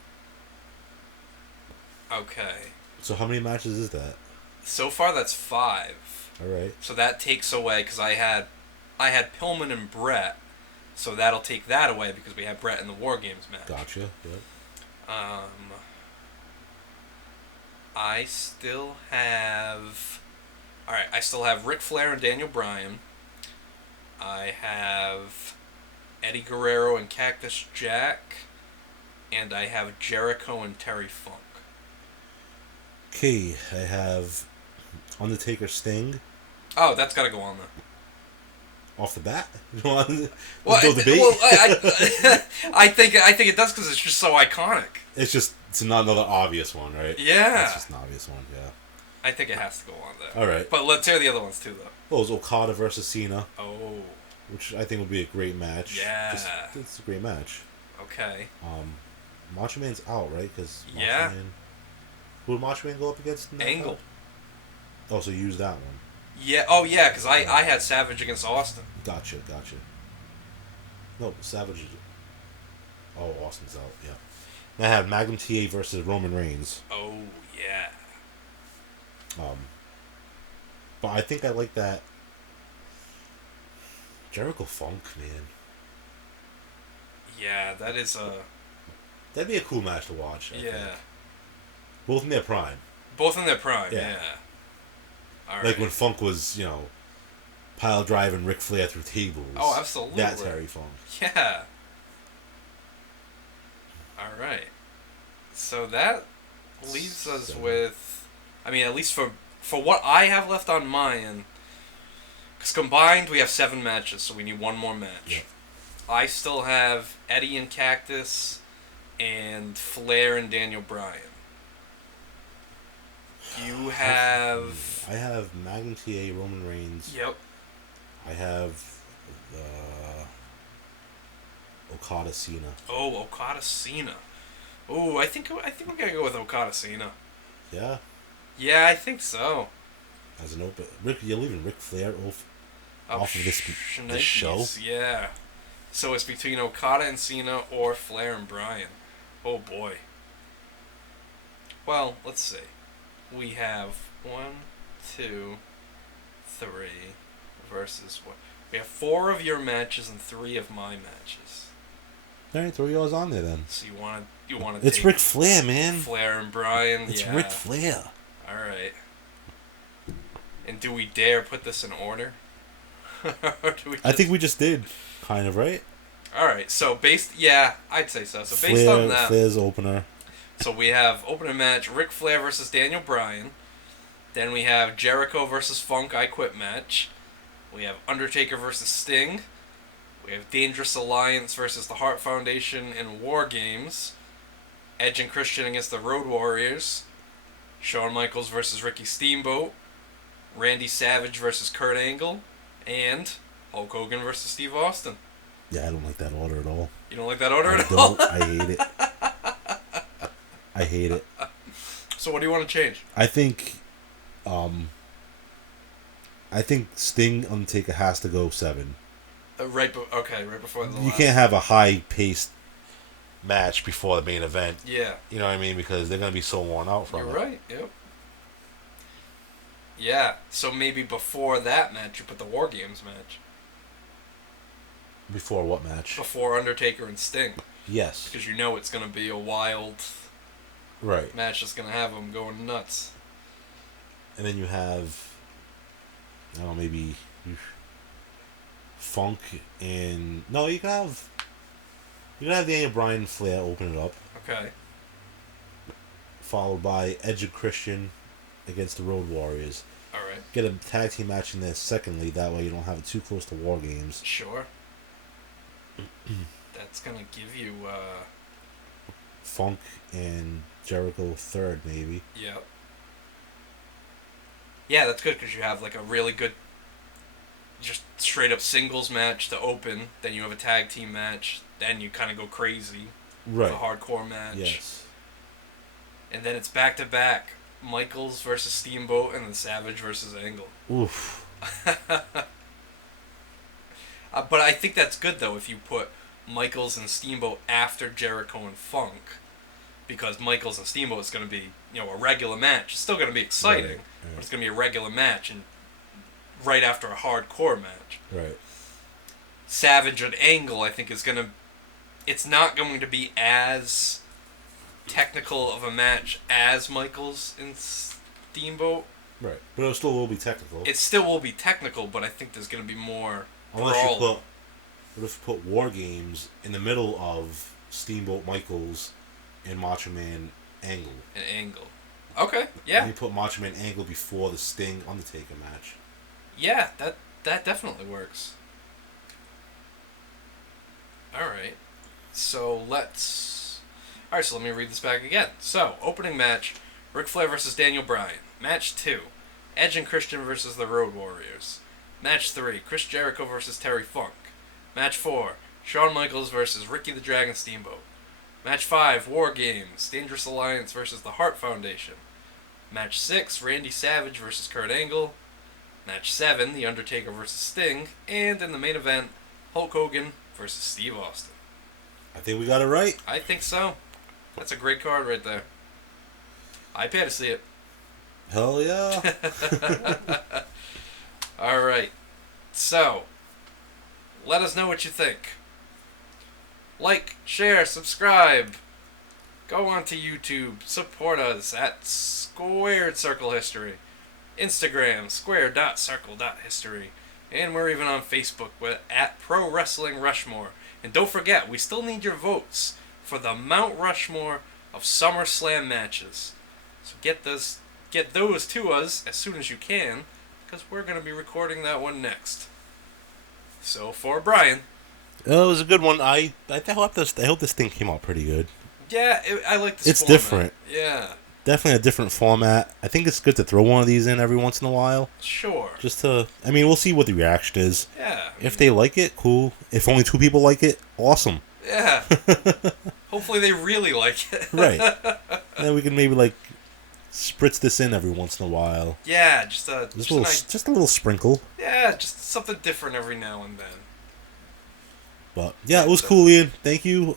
Okay. So how many matches is that? So far, that's 5. Alright. So that takes away, because I had Pillman and Brett, so that'll take that away because we have Brett in the War Games match. Gotcha. Yep. I still have... Alright, I still have Ric Flair and Daniel Bryan. I have Eddie Guerrero and Cactus Jack. And I have Jericho and Terry Funk. Okay, I have Undertaker Sting. Oh, that's got to go on there. Off the bat? Well, no debate? I think it does because it's just so iconic. It's not another obvious one, right? Yeah. That's just an obvious one, yeah. I think it has to go on there. Alright. But let's hear the other ones too, though. Well, it was Okada versus Cena. Oh. Which I think would be a great match. Yeah. It's a great match. Okay. Macho Man's out, right? Because yeah. Who would Macho Man go up against? Angle. Oh, so you use that one. Yeah. Oh, yeah. Because I had Savage against Austin. Gotcha. No, Savage. Oh, Austin's out. Yeah. And I have Magnum Ta versus Roman Reigns. Oh yeah. But I think I like that Jericho Funk, man. Yeah, that is a... That'd be a cool match to watch. I think. Both in their prime. Both in their prime, yeah. All right. Like when Funk was, pile driving Ric Flair through tables. Oh, absolutely. That's Terry Funk. Yeah. All right. So that leaves us with... I mean, at least for what I have left on mine... Because combined, we have 7 matches, so we need one more match. Yep. I still have Eddie and Cactus and Flair and Daniel Bryan. You have... I have Magnum Ta, Roman Reigns. Yep. I have Okada Cena. Oh, Okada Cena. Oh, I think we gotta go with Okada Cena. Yeah. Yeah, I think so. As an open, you're leaving Ric Flair off of this show. Yeah. So it's between Okada and Cena or Flair and Bryan. Oh boy. Well, let's see. We have 1, 2, 3 versus what? We have 4 of your matches and 3 of my matches. All right, throw yours on there then. So you want to? It's Ric Flair, man. Flair and Bryan. It's yeah. Ric Flair. All right. And do we dare put this in order? Or do we I think we just did, kind of, right? All right. So I'd say so. So based on that, Flair's opener. So we have opening match Ric Flair versus Daniel Bryan. Then we have Jericho versus Funk I Quit match. We have Undertaker versus Sting. We have Dangerous Alliance versus the Hart Foundation in War Games. Edge and Christian against the Road Warriors. Shawn Michaels versus Ricky Steamboat. Randy Savage versus Kurt Angle. And Hulk Hogan versus Steve Austin. Yeah, I don't like that order at all. You don't like that order at all? I hate it. I hate it. So what do you want to change? I think Sting Undertaker has to go 7. Right before the You last. can't have a high-paced match before the main event. Yeah. You know what I mean? Because they're going to be so worn out from You're it. right, yep. Yeah, so maybe before that match, you put the War Games match. Before what match? Before Undertaker and Sting. Yes. Because you know it's going to be a wild Right. match that's going to have them going nuts. And then you have, I don't know, maybe Funk and... No, you can have Daniel Bryan and Flair open it up. Okay. Followed by Edge and Christian against the Road Warriors. Alright. Get a tag team match in there secondly, that way you don't have it too close to War Games. Sure. That's going to give you, Funk and Jericho third, maybe. Yep. Yeah, that's good because you have like a really good, just straight up singles match to open. Then you have a tag team match. Then you kind of go crazy. Right. With a hardcore match. Yes. And then it's back to back. Michaels versus Steamboat and then Savage versus Angle. Oof. But I think that's good though if you put Michaels and Steamboat after Jericho and Funk. Because Michaels and Steamboat is going to be, a regular match. It's still going to be exciting, Right. but it's going to be a regular match and right after a hardcore match. Right. Savage and Angle, I think, is going to... It's not going to be as technical of a match as Michaels and Steamboat. Right. But it still will be technical. It still will be technical, but I think there's going to be more Unless you brawling. what if you put War Games in the middle of Steamboat Michaels and Macho Man Angle? An Angle. Okay, yeah. And you put Macho Man Angle before the Sting Undertaker match. Yeah, that definitely works. Alright. So let's... Alright, so let me read this back again. So, opening match, Ric Flair versus Daniel Bryan. Match 2, Edge and Christian versus the Road Warriors. Match 3, Chris Jericho versus Terry Funk. Match 4, Shawn Michaels versus Ricky the Dragon Steamboat. Match 5, War Games, Dangerous Alliance versus the Hart Foundation. Match 6, Randy Savage versus Kurt Angle. Match 7, The Undertaker versus Sting. And in the main event, Hulk Hogan versus Steve Austin. I think we got it right. I think so. That's a great card right there. I pay to see it. Hell yeah. Alright. So, let us know what you think. Like, share, subscribe. Go on to YouTube. Support us at Squared Circle History. Instagram, square.circle.history. And we're even on Facebook at Pro Wrestling Rushmore. And don't forget, we still need your votes for the Mount Rushmore of SummerSlam matches. So get those to us as soon as you can, because we're going to be recording that one next. So for Bryan. Oh, it was a good one. I hope this thing came out pretty good. Yeah, I like this It's format. different. Yeah, Definitely a different format. I think it's good to throw one of these in every once in a while. sure. Just to... I mean, we'll see what the reaction is. Yeah. If they like it, cool. If only 2 people like it, awesome. Yeah. Hopefully they really like it. Right. And then we can maybe, spritz this in every once in a while. Yeah, just a little sprinkle. yeah, just something different every now and then. But, yeah, it was cool, Ian. Thank you.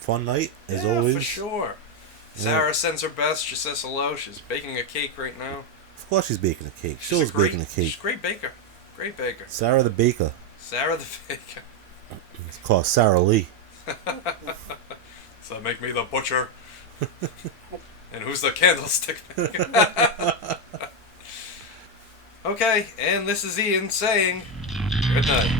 Fun night, as Yeah, always. for sure. Sarah sends her best. She says hello. She's baking a cake right now. Of course she's baking a cake. She She's always baking a She's cake. a great baker. Great baker. Sarah the Baker. Sarah the baker. It's called Sarah Lee. So make me the butcher. And who's the candlestick maker? Okay, and this is Ian saying good night.